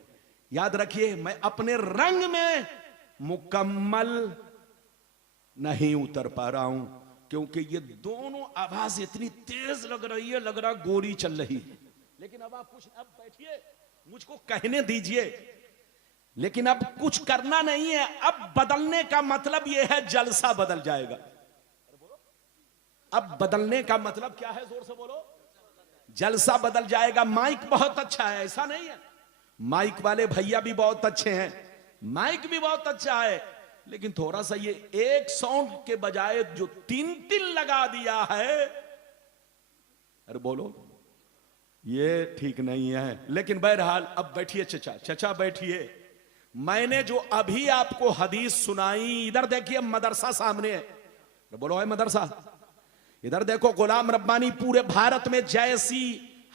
याद रखिए, मैं अपने रंग में मुकम्मल नहीं उतर पा रहा हूं, क्योंकि ये दोनों आवाज इतनी तेज लग रही है, लग रहा गोली चल रही है। लेकिन अब आप कुछ, अब बैठिए, मुझको कहने दीजिए। लेकिन अब कुछ करना नहीं है, अब बदलने का मतलब यह है जलसा बदल जाएगा। अब बदलने का मतलब क्या है? जोर से बोलो, जलसा बदल जाएगा। माइक बहुत अच्छा है, ऐसा नहीं है, माइक वाले भैया भी बहुत अच्छे हैं, माइक भी बहुत अच्छा है, लेकिन थोड़ा सा ये एक साउंड के बजाय जो तीन तीन लगा दिया है, अरे बोलो, ये ठीक नहीं है। लेकिन बहरहाल अब बैठिए चचा, चचा बैठिए। मैंने जो अभी आपको हदीस सुनाई, इधर देखिए मदरसा सामने है, बोलो है मदरसा। इधर देखो, गुलाम रब्बानी पूरे भारत में जैसी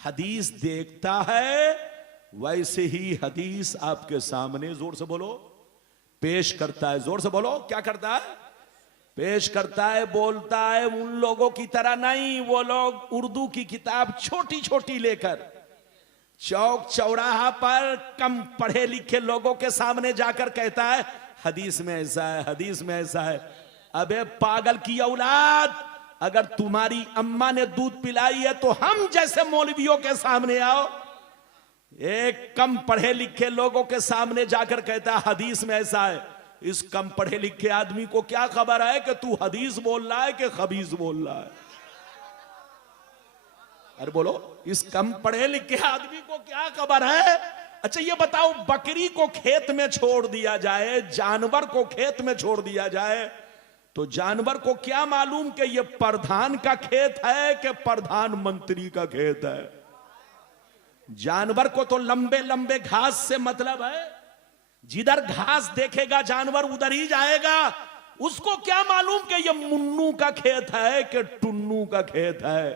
हदीस देखता है वैसे ही हदीस आपके सामने, जोर से बोलो, पेश करता है। जोर से बोलो, क्या करता है? पेश करता है, बोलता है। उन लोगों की तरह नहीं, वो लोग उर्दू की किताब छोटी छोटी लेकर चौक चौराहा पर कम पढ़े लिखे लोगों के सामने जाकर कहता है हदीस में ऐसा है, हदीस में ऐसा है। अबे पागल की औलाद, अगर तुम्हारी अम्मा ने दूध पिलाई है तो हम जैसे मौलवियों के सामने आओ। एक कम पढ़े लिखे लोगों के सामने जाकर कहता है हदीस में ऐसा है। इस कम पढ़े लिखे आदमी को क्या खबर है कि तू हदीस बोल रहा है कि खबीस बोल रहा है? अरे बोलो, इस कम पढ़े लिखे आदमी को क्या खबर है? अच्छा ये बताओ, बकरी को खेत में छोड़ दिया जाए, जानवर को खेत में छोड़ दिया जाए, तो जानवर को क्या मालूम कि ये प्रधान का खेत है कि प्रधानमंत्री का खेत है? जानवर को तो लंबे लंबे घास से मतलब है, जिधर घास देखेगा जानवर उधर ही जाएगा। उसको क्या मालूम कि ये मुन्नू का खेत है कि टुन्नू का खेत है,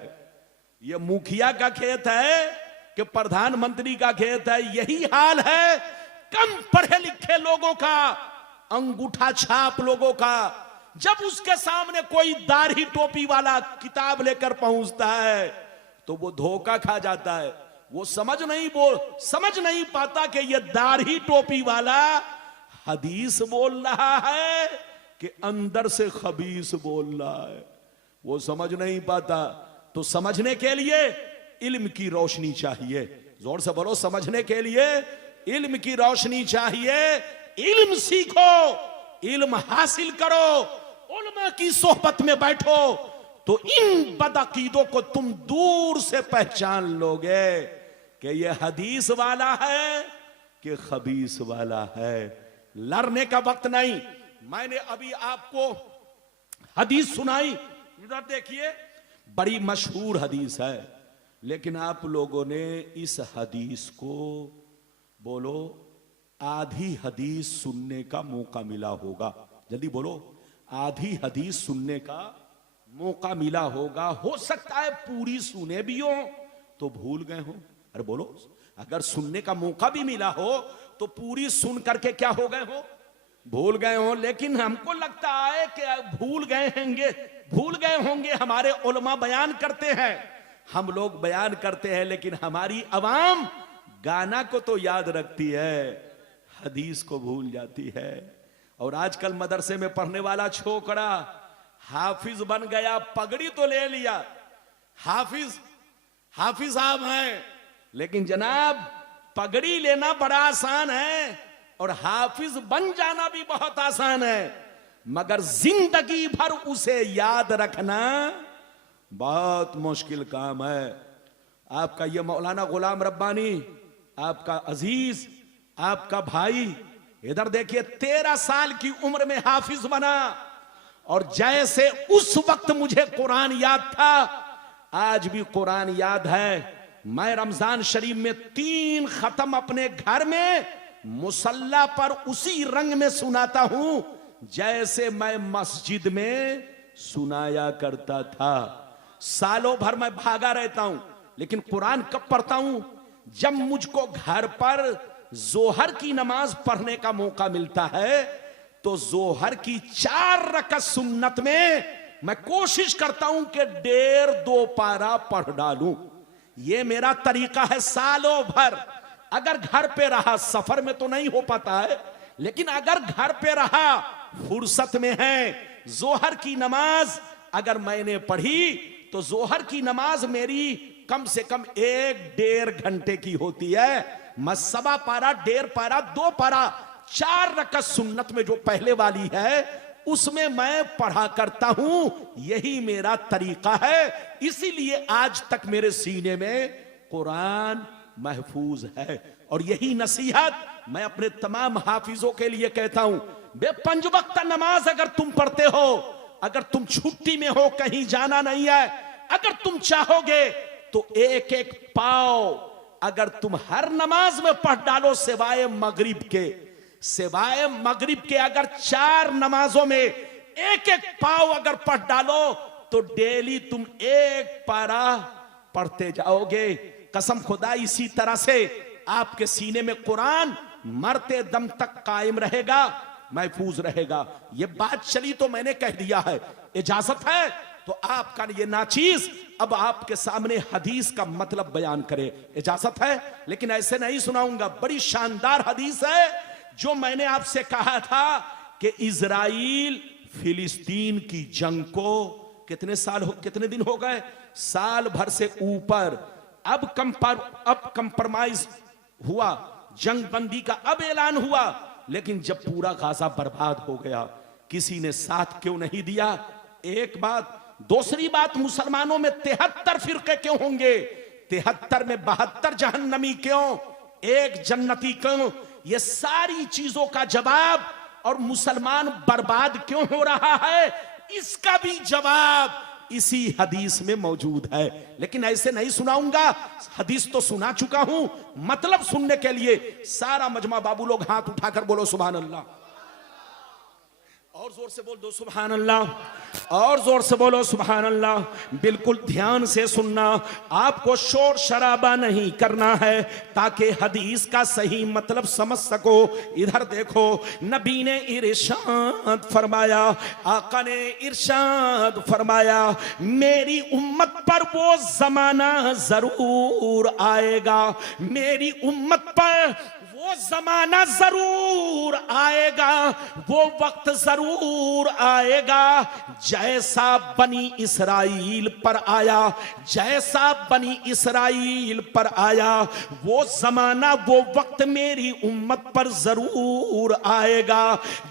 ये मुखिया का खेत है कि प्रधानमंत्री का खेत है। यही हाल है कम पढ़े लिखे लोगों का, अंगूठा छाप लोगों का। जब उसके सामने कोई दाढ़ी टोपी वाला किताब लेकर पहुंचता है तो वो धोखा खा जाता है। वो समझ नहीं पाता कि ये दाढ़ी टोपी वाला हदीस बोल रहा है कि अंदर से खबीस बोल रहा है। वो समझ नहीं पाता। तो समझने के लिए इल्म की रोशनी चाहिए। जोर से बोलो, समझने के लिए इल्म की रोशनी चाहिए। इल्म सीखो, इल्म हासिल करो, उलमा की सोहबत में बैठो तो इन बदअकीदों को तुम दूर से पहचान लोगे कि ये हदीस वाला है कि खबीस वाला है। लड़ने का वक्त नहीं। मैंने अभी आपको हदीस सुनाई, इधर देखिए, बड़ी मशहूर हदीस है, लेकिन आप लोगों ने इस हदीस को बोलो आधी हदीस सुनने का मौका मिला होगा। जल्दी बोलो, आधी हदीस सुनने का मौका मिला होगा। हो सकता है पूरी सुने भी हो तो भूल गए हो। अरे बोलो, अगर सुनने का मौका भी मिला हो तो पूरी सुन करके क्या हो गए हो, भूल गए हो। लेकिन हमको लगता है कि भूल गए होंगे। हमारे उलमा बयान करते हैं, हम लोग बयान करते हैं, लेकिन हमारी अवाम गाना को तो याद रखती है, हदीस को भूल जाती है। और आजकल मदरसे में पढ़ने वाला छोकरा हाफिज बन गया, पगड़ी तो ले लिया, हाफिज साहब हैं, लेकिन जनाब पगड़ी लेना बड़ा आसान है और हाफिज बन जाना भी बहुत आसान है, मगर जिंदगी भर उसे याद रखना बहुत मुश्किल काम है। आपका ये मौलाना गुलाम रब्बानी, आपका अजीज, आपका भाई, इधर देखिए 13 साल की उम्र में हाफिज बना। और जैसे उस वक्त मुझे कुरान याद था, आज भी कुरान याद है। मैं रमजान शरीफ में 3 खत्म अपने घर में मुसल्ला पर उसी रंग में सुनाता हूं जैसे मैं मस्जिद में सुनाया करता था। सालों भर मैं भागा रहता हूं, लेकिन कुरान कब पढ़ता हूं? जब मुझको घर पर जोहर की नमाज पढ़ने का मौका मिलता है तो जोहर की 4 रकअत सुन्नत में मैं कोशिश करता हूं कि 1.5-2 पारा पढ़ डालूं। यह मेरा तरीका है सालों भर। अगर घर पे रहा, सफर में तो नहीं हो पाता है, लेकिन अगर घर पे रहा, फुर्सत में है, जोहर की नमाज अगर मैंने पढ़ी तो जोहर की नमाज मेरी कम से कम 1-1.5 घंटे की होती है। मैं 1.25 पारा, 1.5 पारा, 2 पारा, 4 रकअत सुन्नत में जो पहले वाली है उसमें मैं पढ़ा करता हूं। यही मेरा तरीका है, इसीलिए आज तक मेरे सीने में कुरान महफूज है। और यही नसीहत मैं अपने तमाम हाफिजों के लिए कहता हूं। बे 5 वक्त नमाज अगर तुम पढ़ते हो, अगर तुम छुट्टी में हो, कहीं जाना नहीं है, अगर तुम चाहोगे तो एक पाव अगर तुम हर नमाज में पढ़ डालो सिवाय मगरिब के अगर 4 नमाजों में एक पाव अगर पढ़ डालो तो डेली तुम 1 पारा पढ़ते जाओगे। कसम खुदा, इसी तरह से आपके सीने में कुरान मरते दम तक कायम रहेगा, महफूज रहेगा। ये बात चली तो मैंने कह दिया है। इजाजत है तो आपका ये नाचीज अब आपके सामने हदीस का मतलब बयान करे। इजाजत है, लेकिन ऐसे नहीं सुनाऊंगा। बड़ी शानदार हदीस है जो मैंने आपसे कहा था कि इजराइल फिलिस्तीन की जंग को कितने दिन हो गए? साल भर से ऊपर। अब कंप्रोमाइज हुआ, जंग बंदी का अब ऐलान हुआ, लेकिन जब पूरा गाजा बर्बाद हो गया, किसी ने साथ क्यों नहीं दिया? एक बात। दूसरी बात, मुसलमानों में 73 फिरके क्यों होंगे? 73 में 72 जहन्नमी क्यों, 1 जन्नती क्यों? ये सारी चीजों का जवाब, और मुसलमान बर्बाद क्यों हो रहा है इसका भी जवाब इसी हदीस में मौजूद है। लेकिन ऐसे नहीं सुनाऊंगा, हदीस तो सुना चुका हूं, मतलब सुनने के लिए सारा मजमा बाबू लोग हाथ उठाकर बोलो सुभान अल्लाह। और जोर से बोल दो सुभान अल्लाह, और जोर से बोलो सुभान अल्लाह। बिल्कुल ध्यान से सुनना, आपको शोर शराबा नहीं करना है ताकि हदीस का सही मतलब समझ सको। इधर देखो, नबी ने इरशाद फरमाया, आका ने इरशाद फरमाया, मेरी उम्मत पर वो जमाना जरूर आएगा, मेरी उम्मत पर वो जमाना जरूर आएगा, वो वक्त जरूर आएगा जैसा बनी इसराइल पर आया, जैसा बनी इसराइल पर आया। वो जमाना वो वक्त मेरी उम्मत पर जरूर आएगा।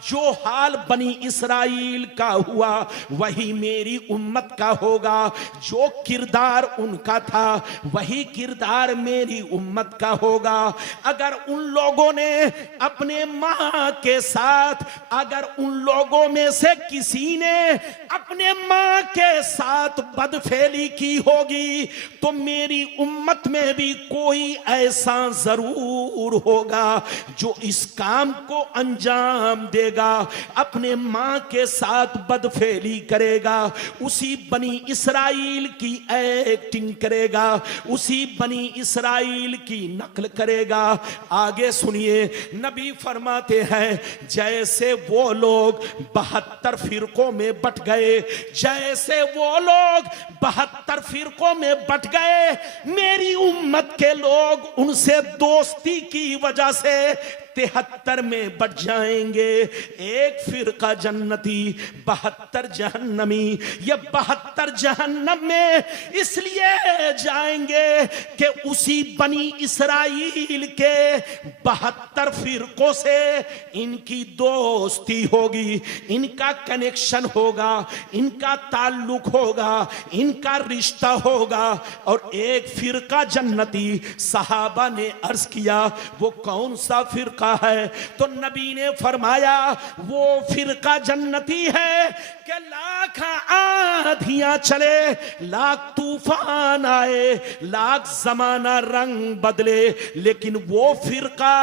जो हाल बनी इसराइल का हुआ वही मेरी उम्मत का होगा। जो किरदार उनका था वही किरदार मेरी उम्मत का होगा। अगर उन लोगों ने अपने मां के साथ, अगर उन लोगों में से किसी ने अपने मां के साथ बदफेली की होगी तो मेरी उम्मत में भी कोई ऐसा जरूर होगा जो इस काम को अंजाम देगा, अपने मां के साथ बदफेली करेगा, उसी बनी इसराइल की एक्टिंग करेगा, उसी बनी इसराइल की नकल करेगा। आगे सुनिए, नबी फरमाते हैं, जैसे वो लोग 72 फिरकों में बट गए, जैसे वो लोग 72 फिरकों में बट गए, मेरी उम्मत के लोग उनसे दोस्ती की वजह से 73 में बट जाएंगे। एक फिरका जन्नती, 72 जहन्नमी। ये 72 जहन्नम में इसलिए जाएंगे कि उसी बनी इसराइल के 72 फिरकों से इनकी दोस्ती होगी, इनका कनेक्शन होगा, इनका ताल्लुक होगा, इनका रिश्ता होगा। और एक फिरका जन्नती, सहाबा ने अर्ज किया वो कौन सा फिरका है? तो नबी ने फरमाया वो फिरका जन्नती है कि लाख आंधियां चले, लाख तूफान आए, लाख जमाना रंग बदले, लेकिन वो फिरका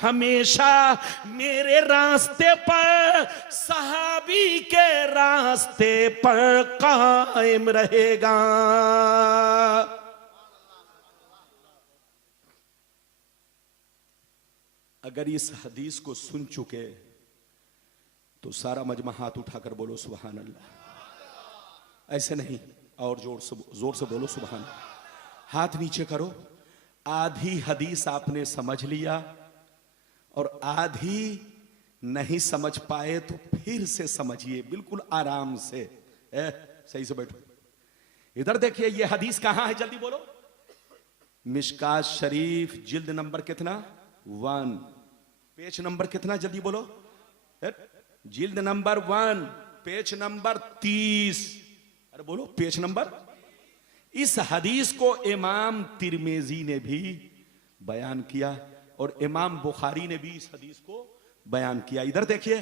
हमेशा मेरे रास्ते पर, सहाबी के रास्ते पर कायम रहेगा। अगर इस हदीस को सुन चुके तो सारा मजमा हाथ उठाकर बोलो सुभान अल्लाह। ऐसे नहीं, और जोर से बोलो सुभान अल्लाह। हाथ नीचे करो। आधी हदीस आपने समझ लिया और आधी नहीं समझ पाए तो फिर से समझिए, बिल्कुल आराम से। सही से बैठो। इधर देखिए, ये हदीस कहां है, जल्दी बोलो। मिशकात शरीफ, जिल्द नंबर कितना? 1। पेज नंबर कितना, जल्दी बोलो। जिल्द नंबर 1, पेज नंबर 30। अरे बोलो, पेज नंबर। इस हदीस को इमाम तिरमिजी ने भी बयान किया और इमाम बुखारी ने भी इस हदीस को बयान किया। इधर देखिए,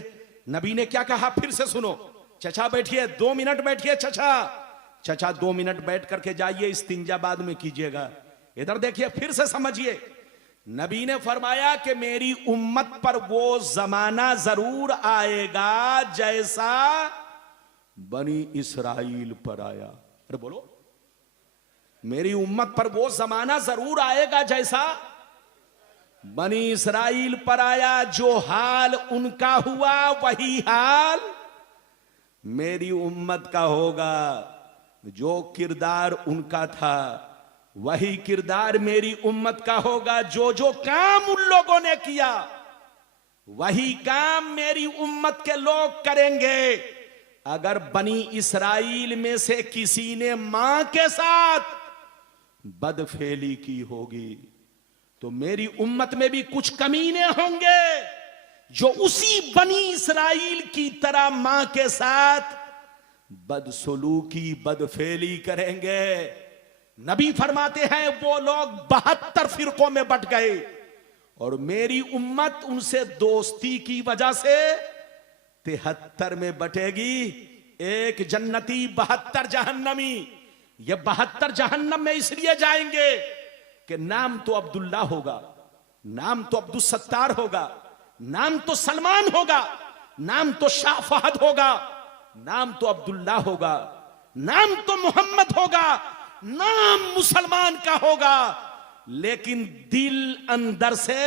नबी ने क्या कहा, फिर से सुनो। चचा बैठिए, 2 मिनट बैठिए। चचा 2 मिनट बैठ करके जाइए, इस्तिंजा बाद में कीजिएगा। इधर देखिए, फिर से समझिए। नबी ने फरमाया कि मेरी उम्मत पर वो जमाना जरूर आएगा जैसा बनी इसराइल पर आया। अरे बोलो, मेरी उम्मत पर वो जमाना जरूर आएगा जैसा बनी इसराइल पर आया। जो हाल उनका हुआ वही हाल मेरी उम्मत का होगा। जो किरदार उनका था वही किरदार मेरी उम्मत का होगा। जो जो काम उन लोगों ने किया वही काम मेरी उम्मत के लोग करेंगे। अगर बनी इसराइल में से किसी ने मां के साथ बदफेली की होगी तो मेरी उम्मत में भी कुछ कमीने होंगे जो उसी बनी इसराइल की तरह मां के साथ बदसलूकी, बदफेली करेंगे। नबी फरमाते हैं वो लोग 72 फिरकों में बट गए और मेरी उम्मत उनसे दोस्ती की वजह से 73 में बटेगी। एक जन्नती 72 जहन्नमी। ये 72 जहन्नम में इसलिए जाएंगे कि नाम तो अब्दुल्ला होगा, नाम तो अब्दुल सत्तार होगा, नाम तो सलमान होगा, नाम तो शाह फहद होगा, नाम तो अब्दुल्ला होगा, नाम तो मोहम्मद होगा, नाम मुसलमान का होगा, लेकिन दिल अंदर से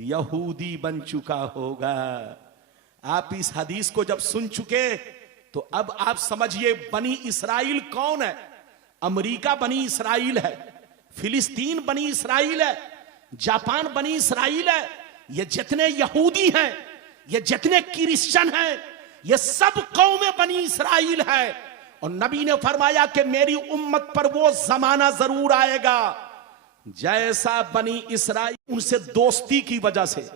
यहूदी बन चुका होगा। आप इस हदीस को जब सुन चुके तो अब आप समझिए बनी इसराइल कौन है। अमेरिका बनी इसराइल है, फिलिस्तीन बनी इसराइल है, जापान बनी इसराइल है। ये जितने यहूदी हैं, ये जितने क्रिश्चियन हैं, ये सब कौमें बनी इसराइल है। और नबी ने फरमाया कि मेरी उम्मत पर वो जमाना जरूर आएगा जैसा बनी इसराइल उनसे दोस्ती की वजह से,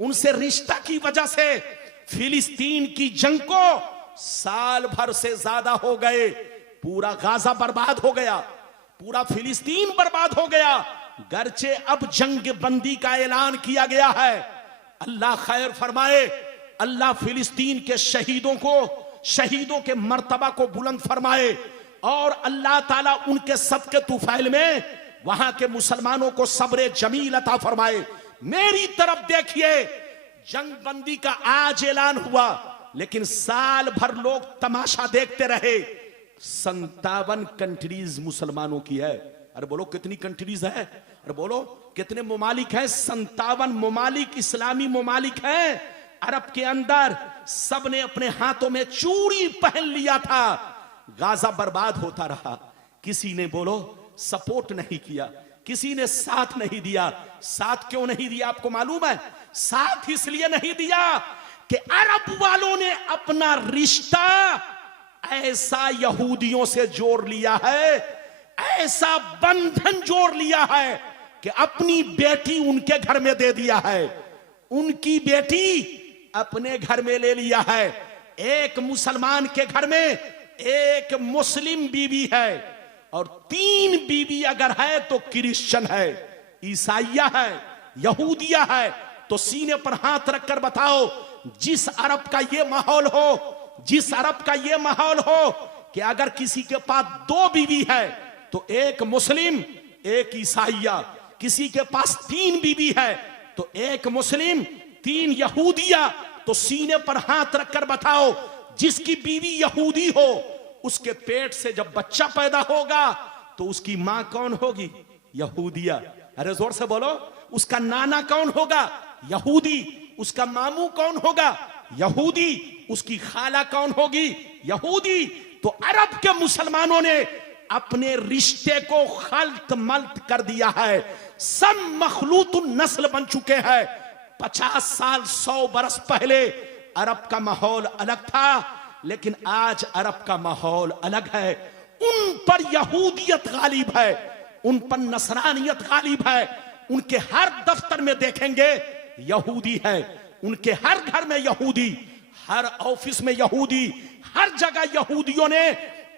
उनसे रिश्ता की वजह से फिलिस्तीन की जंग को साल भर से ज्यादा हो गए, पूरा गाजा बर्बाद हो गया, पूरा फिलिस्तीन बर्बाद हो गया। गर्चे अब जंग बंदी का ऐलान किया गया है। अल्लाह खैर फरमाए, अल्लाह फिलिस्तीन के शहीदों को, शहीदों के मर्तबा को बुलंद फरमाए और अल्लाह ताला उनके सदके तुफैल में वहां के मुसलमानों को सब्र जमील अता फरमाए। मेरी तरफ देखिए, जंग बंदी का आज ऐलान हुआ, लेकिन साल भर लोग तमाशा देखते रहे। 57 कंट्रीज मुसलमानों की है। अरे बोलो कितनी कंट्रीज है? अरे बोलो कितने मुमालिक हैं? 57 मुमालिक इस्लामी मुमालिक हैं। अरब के अंदर सबने अपने हाथों में चूड़ी पहन लिया था। गाजा बर्बाद होता रहा, किसी ने बोलो सपोर्ट नहीं किया, किसी ने साथ नहीं दिया। साथ क्यों नहीं दिया आपको मालूम है? साथ इसलिए नहीं दिया कि अरब वालों ने अपना रिश्ता ऐसा यहूदियों से जोड़ लिया है, ऐसा बंधन जोड़ लिया है कि अपनी बेटी उनके घर में दे दिया है, उनकी बेटी अपने घर में ले लिया है। एक मुसलमान के घर में एक मुस्लिम बीवी है और 3 बीवी अगर है तो क्रिश्चियन है, ईसाइया है, यहूदिया है। तो सीने पर हाथ रखकर बताओ, जिस अरब का ये माहौल हो, जिस अरब का ये माहौल हो कि अगर किसी के पास 2 बीवी है तो एक मुस्लिम एक ईसाइया, किसी के पास 3 बीवी है तो एक मुस्लिम 3 यहूदिया, तो सीने पर हाथ रखकर बताओ, जिसकी बीवी यहूदी हो उसके पेट से जब बच्चा पैदा होगा तो उसकी मां कौन होगी? यहूदिया। अरे जोर से बोलो, उसका नाना कौन होगा? यहूदी। उसका मामू कौन होगा? यहूदी। उसकी खाला कौन होगी? यहूदी। तो अरब के मुसलमानों ने अपने रिश्ते को खल्त मल्त कर दिया है। सब मखलूत नस्ल बन चुके हैं। 50 साल 100 बरस पहले अरब का माहौल अलग था, लेकिन आज अरब का माहौल अलग है। उन पर यहूदियत गालिब है, उन पर नसरानियत गालिब है। उनके हर दफ्तर में देखेंगे यहूदी है, उनके हर घर में यहूदी, हर ऑफिस में यहूदी, हर जगह यहूदियों ने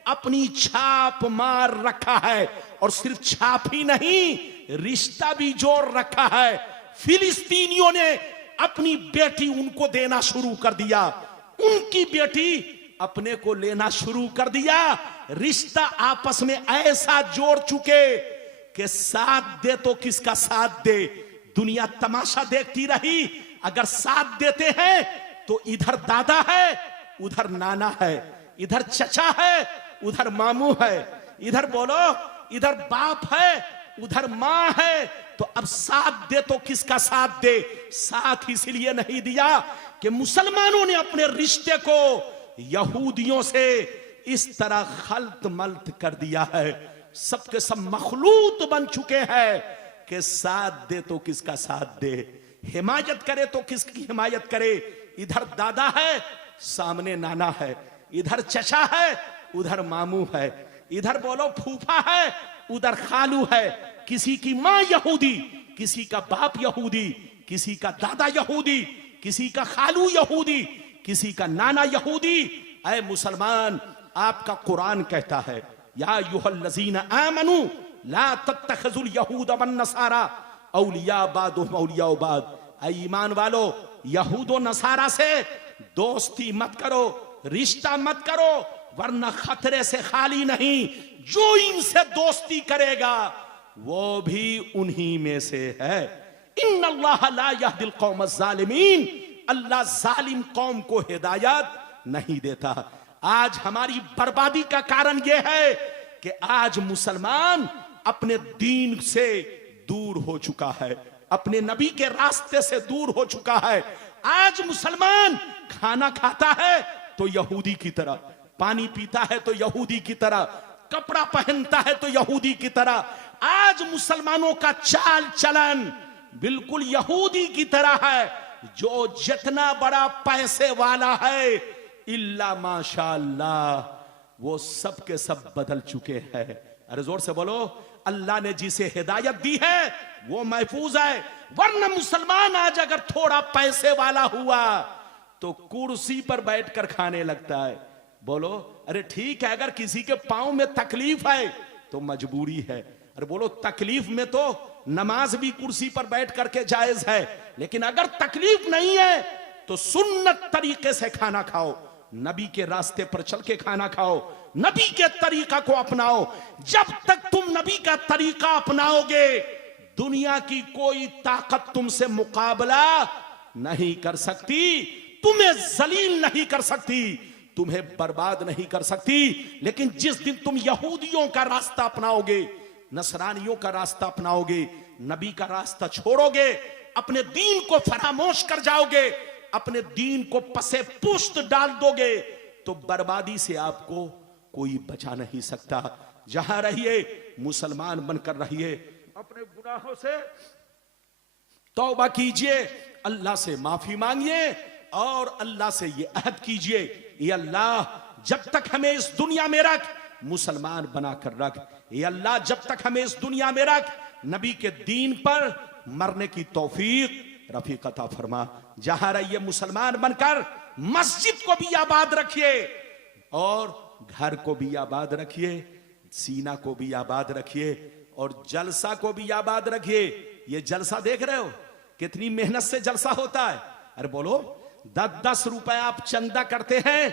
अपनी छाप मार रखा है। और सिर्फ छाप ही नहीं, रिश्ता भी जोड़ रखा है। फिलिस्तीनियों ने अपनी बेटी उनको देना शुरू कर दिया, उनकी बेटी अपने को लेना शुरू कर दिया। रिश्ता आपस में ऐसा जोड़ चुके कि साथ दे तो किसका साथ दे, दुनिया तमाशा देखती रही। अगर साथ देते हैं तो इधर दादा है, उधर नाना है, इधर चचा है, उधर मामू है, इधर बोलो इधर बाप है, उधर मां है। तो अब साथ दे तो किसका साथ दे? साथ इसलिए नहीं दिया कि मुसलमानों ने अपने रिश्ते को यहूदियों से इस तरह खल्त मल्त कर दिया है। सबके सब मखलूत बन चुके हैं कि साथ दे तो किसका साथ दे, हिमायत करे तो किसकी हिमायत करे। इधर दादा है, सामने नाना है, इधर चचा है, उधर मामू है, इधर बोलो फूफा है, उधर खालू है। किसी की मां यहूदी, किसी का बाप यहूदी, किसी का दादा यहूदी, किसी का खालू यहूदी, किसी का नाना यहूदी। ऐ मुसलमान, आपका कुरान कहता है या अय्युहल्लज़ीना आमनू ला तत्तखिज़ुल यहूद वन नसारा औलिया बादुहुम औलिया बाद। ऐ ईमान वालो, यहूद और नसारा से दोस्ती मत करो, रिश्ता मत करो, वरना खतरे से खाली नहीं। जो इनसे दोस्ती करेगा वो भी उन्हीं में से है। इन्नल्लाह ला यहदिल कौम ज़ालिमीन, अल्लाह जालिम कौम को हिदायत नहीं देता। आज हमारी बर्बादी का कारण यह है कि आज मुसलमान अपने दीन से दूर हो चुका है, अपने नबी के रास्ते से दूर हो चुका है। आज मुसलमान खाना खाता है तो यहूदी की तरह, पानी पीता है तो यहूदी की तरह, कपड़ा पहनता है तो यहूदी की तरह। आज मुसलमानों का चाल चलन बिल्कुल यहूदी की तरह है। जो जितना बड़ा पैसे वाला है इल्ला माशाअल्लाह वो सब के सब बदल चुके हैं। अरे जोर से बोलो, अल्लाह ने जिसे हिदायत दी है वो महफूज है। वरना मुसलमान आज अगर थोड़ा पैसे वाला हुआ तो कुर्सी पर बैठकर खाने लगता है। बोलो, अरे ठीक है, अगर किसी के पांव में तकलीफ है तो मजबूरी है। अरे बोलो, तकलीफ में तो नमाज भी कुर्सी पर बैठ करके जायज है, लेकिन अगर तकलीफ नहीं है तो सुन्नत तरीके से खाना खाओ, नबी के रास्ते पर चल के खाना खाओ, नबी के तरीका को अपनाओ। जब तक तुम नबी का तरीका अपनाओगे दुनिया की कोई ताकत तुमसे मुकाबला नहीं कर सकती, तुम्हें जलील नहीं कर सकती, तुम्हें बर्बाद नहीं कर सकती। लेकिन जिस दिन तुम यहूदियों का रास्ता अपनाओगे, नसरानियों का रास्ता अपनाओगे, नबी का रास्ता छोड़ोगे, अपने दीन को फरामोश कर जाओगे, अपने दीन को पसे पुष्ट डाल दोगे, तो बर्बादी से आपको कोई बचा नहीं सकता। जहां रहिए मुसलमान बनकर रहिए, अपने गुनाहों से तौबा कीजिए, अल्लाह से माफी मांगिए और अल्लाह से ये अहद कीजिए, ये अल्लाह जब तक हमें इस दुनिया में रख मुसलमान बनाकर रख, ये अल्लाह जब तक हमें इस दुनिया में रख नबी के दीन पर मरने की तौफीक रफीक अता फरमा। जहां रहिए मुसलमान बनकर मस्जिद को भी आबाद रखिए और घर को भी आबाद रखिए, सीना को भी आबाद रखिए और जलसा को भी आबाद रखिए। ये जलसा देख रहे हो कितनी मेहनत से जलसा होता है। अरे बोलो, 10-10 रुपए आप चंदा करते हैं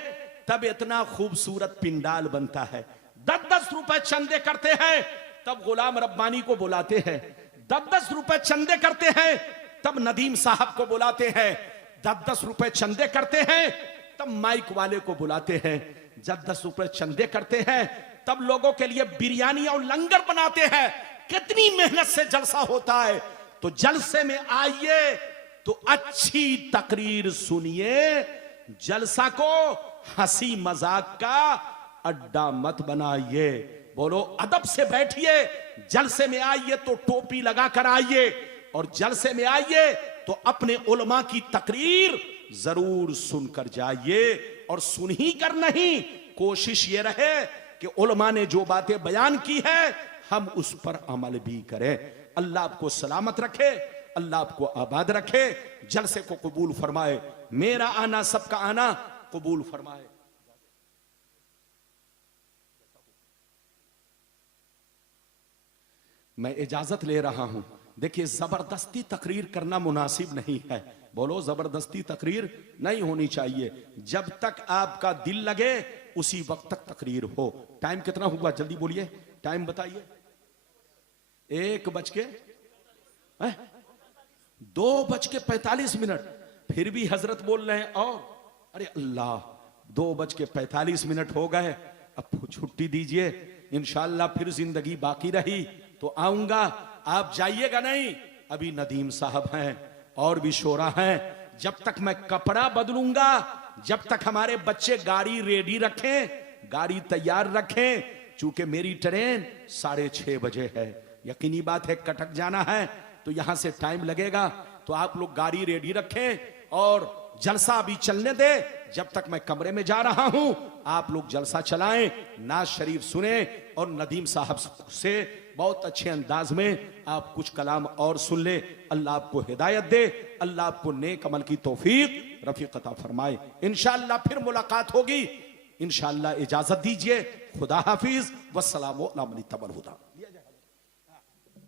तब इतना खूबसूरत पिंडाल बनता है। 10-10 रुपए चंदे करते हैं तब गुलाम रब्बानी को बुलाते हैं। 10-10 रुपए चंदे करते हैं तब नदीम साहब को बुलाते हैं। 10-10 रुपए चंदे करते हैं तब माइक वाले को बुलाते हैं। 10-10 रुपए चंदे करते हैं तब लोगों के लिए बिरयानी और लंगर बनाते हैं। कितनी मेहनत से जलसा होता है। तो जलसे में आइए तो अच्छी तकरीर सुनिए, जलसा को हंसी मजाक का अड्डा मत बनाइए। बोलो, अदब से बैठिए, जलसे में आइए तो टोपी लगा कर आइए और जलसे में आइए तो अपने उलमा की तकरीर जरूर सुनकर जाइए। और सुन ही कर नहीं, कोशिश ये रहे कि उलमा ने जो बातें बयान की है हम उस पर अमल भी करें। अल्लाह आपको सलामत रखे, अल्लाह आपको आबाद रखे, जलसे को कबूल फरमाए, मेरा आना सबका आना कबूल फरमाए। मैं इजाजत ले रहा हूं। देखिए, जबरदस्ती तकरीर करना मुनासिब नहीं है। बोलो, जबरदस्ती तकरीर नहीं होनी चाहिए। जब तक आपका दिल लगे उसी वक्त तक तकरीर हो। टाइम कितना हुआ जल्दी बोलिए, टाइम बताइए। 2:45। फिर भी हजरत बोल रहे हैं और अरे अल्लाह, 2:45 हो गए। अब छुट्टी दीजिए, इंशाअल्लाह फिर जिंदगी बाकी रही तो आऊंगा। आप जाइएगा नहीं, अभी नदीम साहब हैं और भी शोरा हैं। जब तक मैं कपड़ा बदलूंगा, जब तक हमारे बच्चे गाड़ी रेडी रखें, गाड़ी तैयार रखें, चूंकि मेरी ट्रेन 6:30 बजे है। यकीनी बात है कटक जाना है तो यहां से टाइम लगेगा। तो आप लोग गाड़ी रेडी रखें और जलसा भी चलने दे। जब तक मैं कमरे में जा रहा हूं आप लोग जलसा चलाएं, नाज शरीफ सुने और नदीम साहब से बहुत अच्छे अंदाज में आप कुछ कलाम और सुन ले। अल्लाह आपको हिदायत दे, अल्लाह आपको नेक अमल की तौफीक रफीक अता फरमाए। इंशाअल्लाह फिर मुलाकात होगी। इंशाअल्लाह इजाजत दीजिए। खुदा हाफिज, वस्सलामु अला मन तबल हुदा।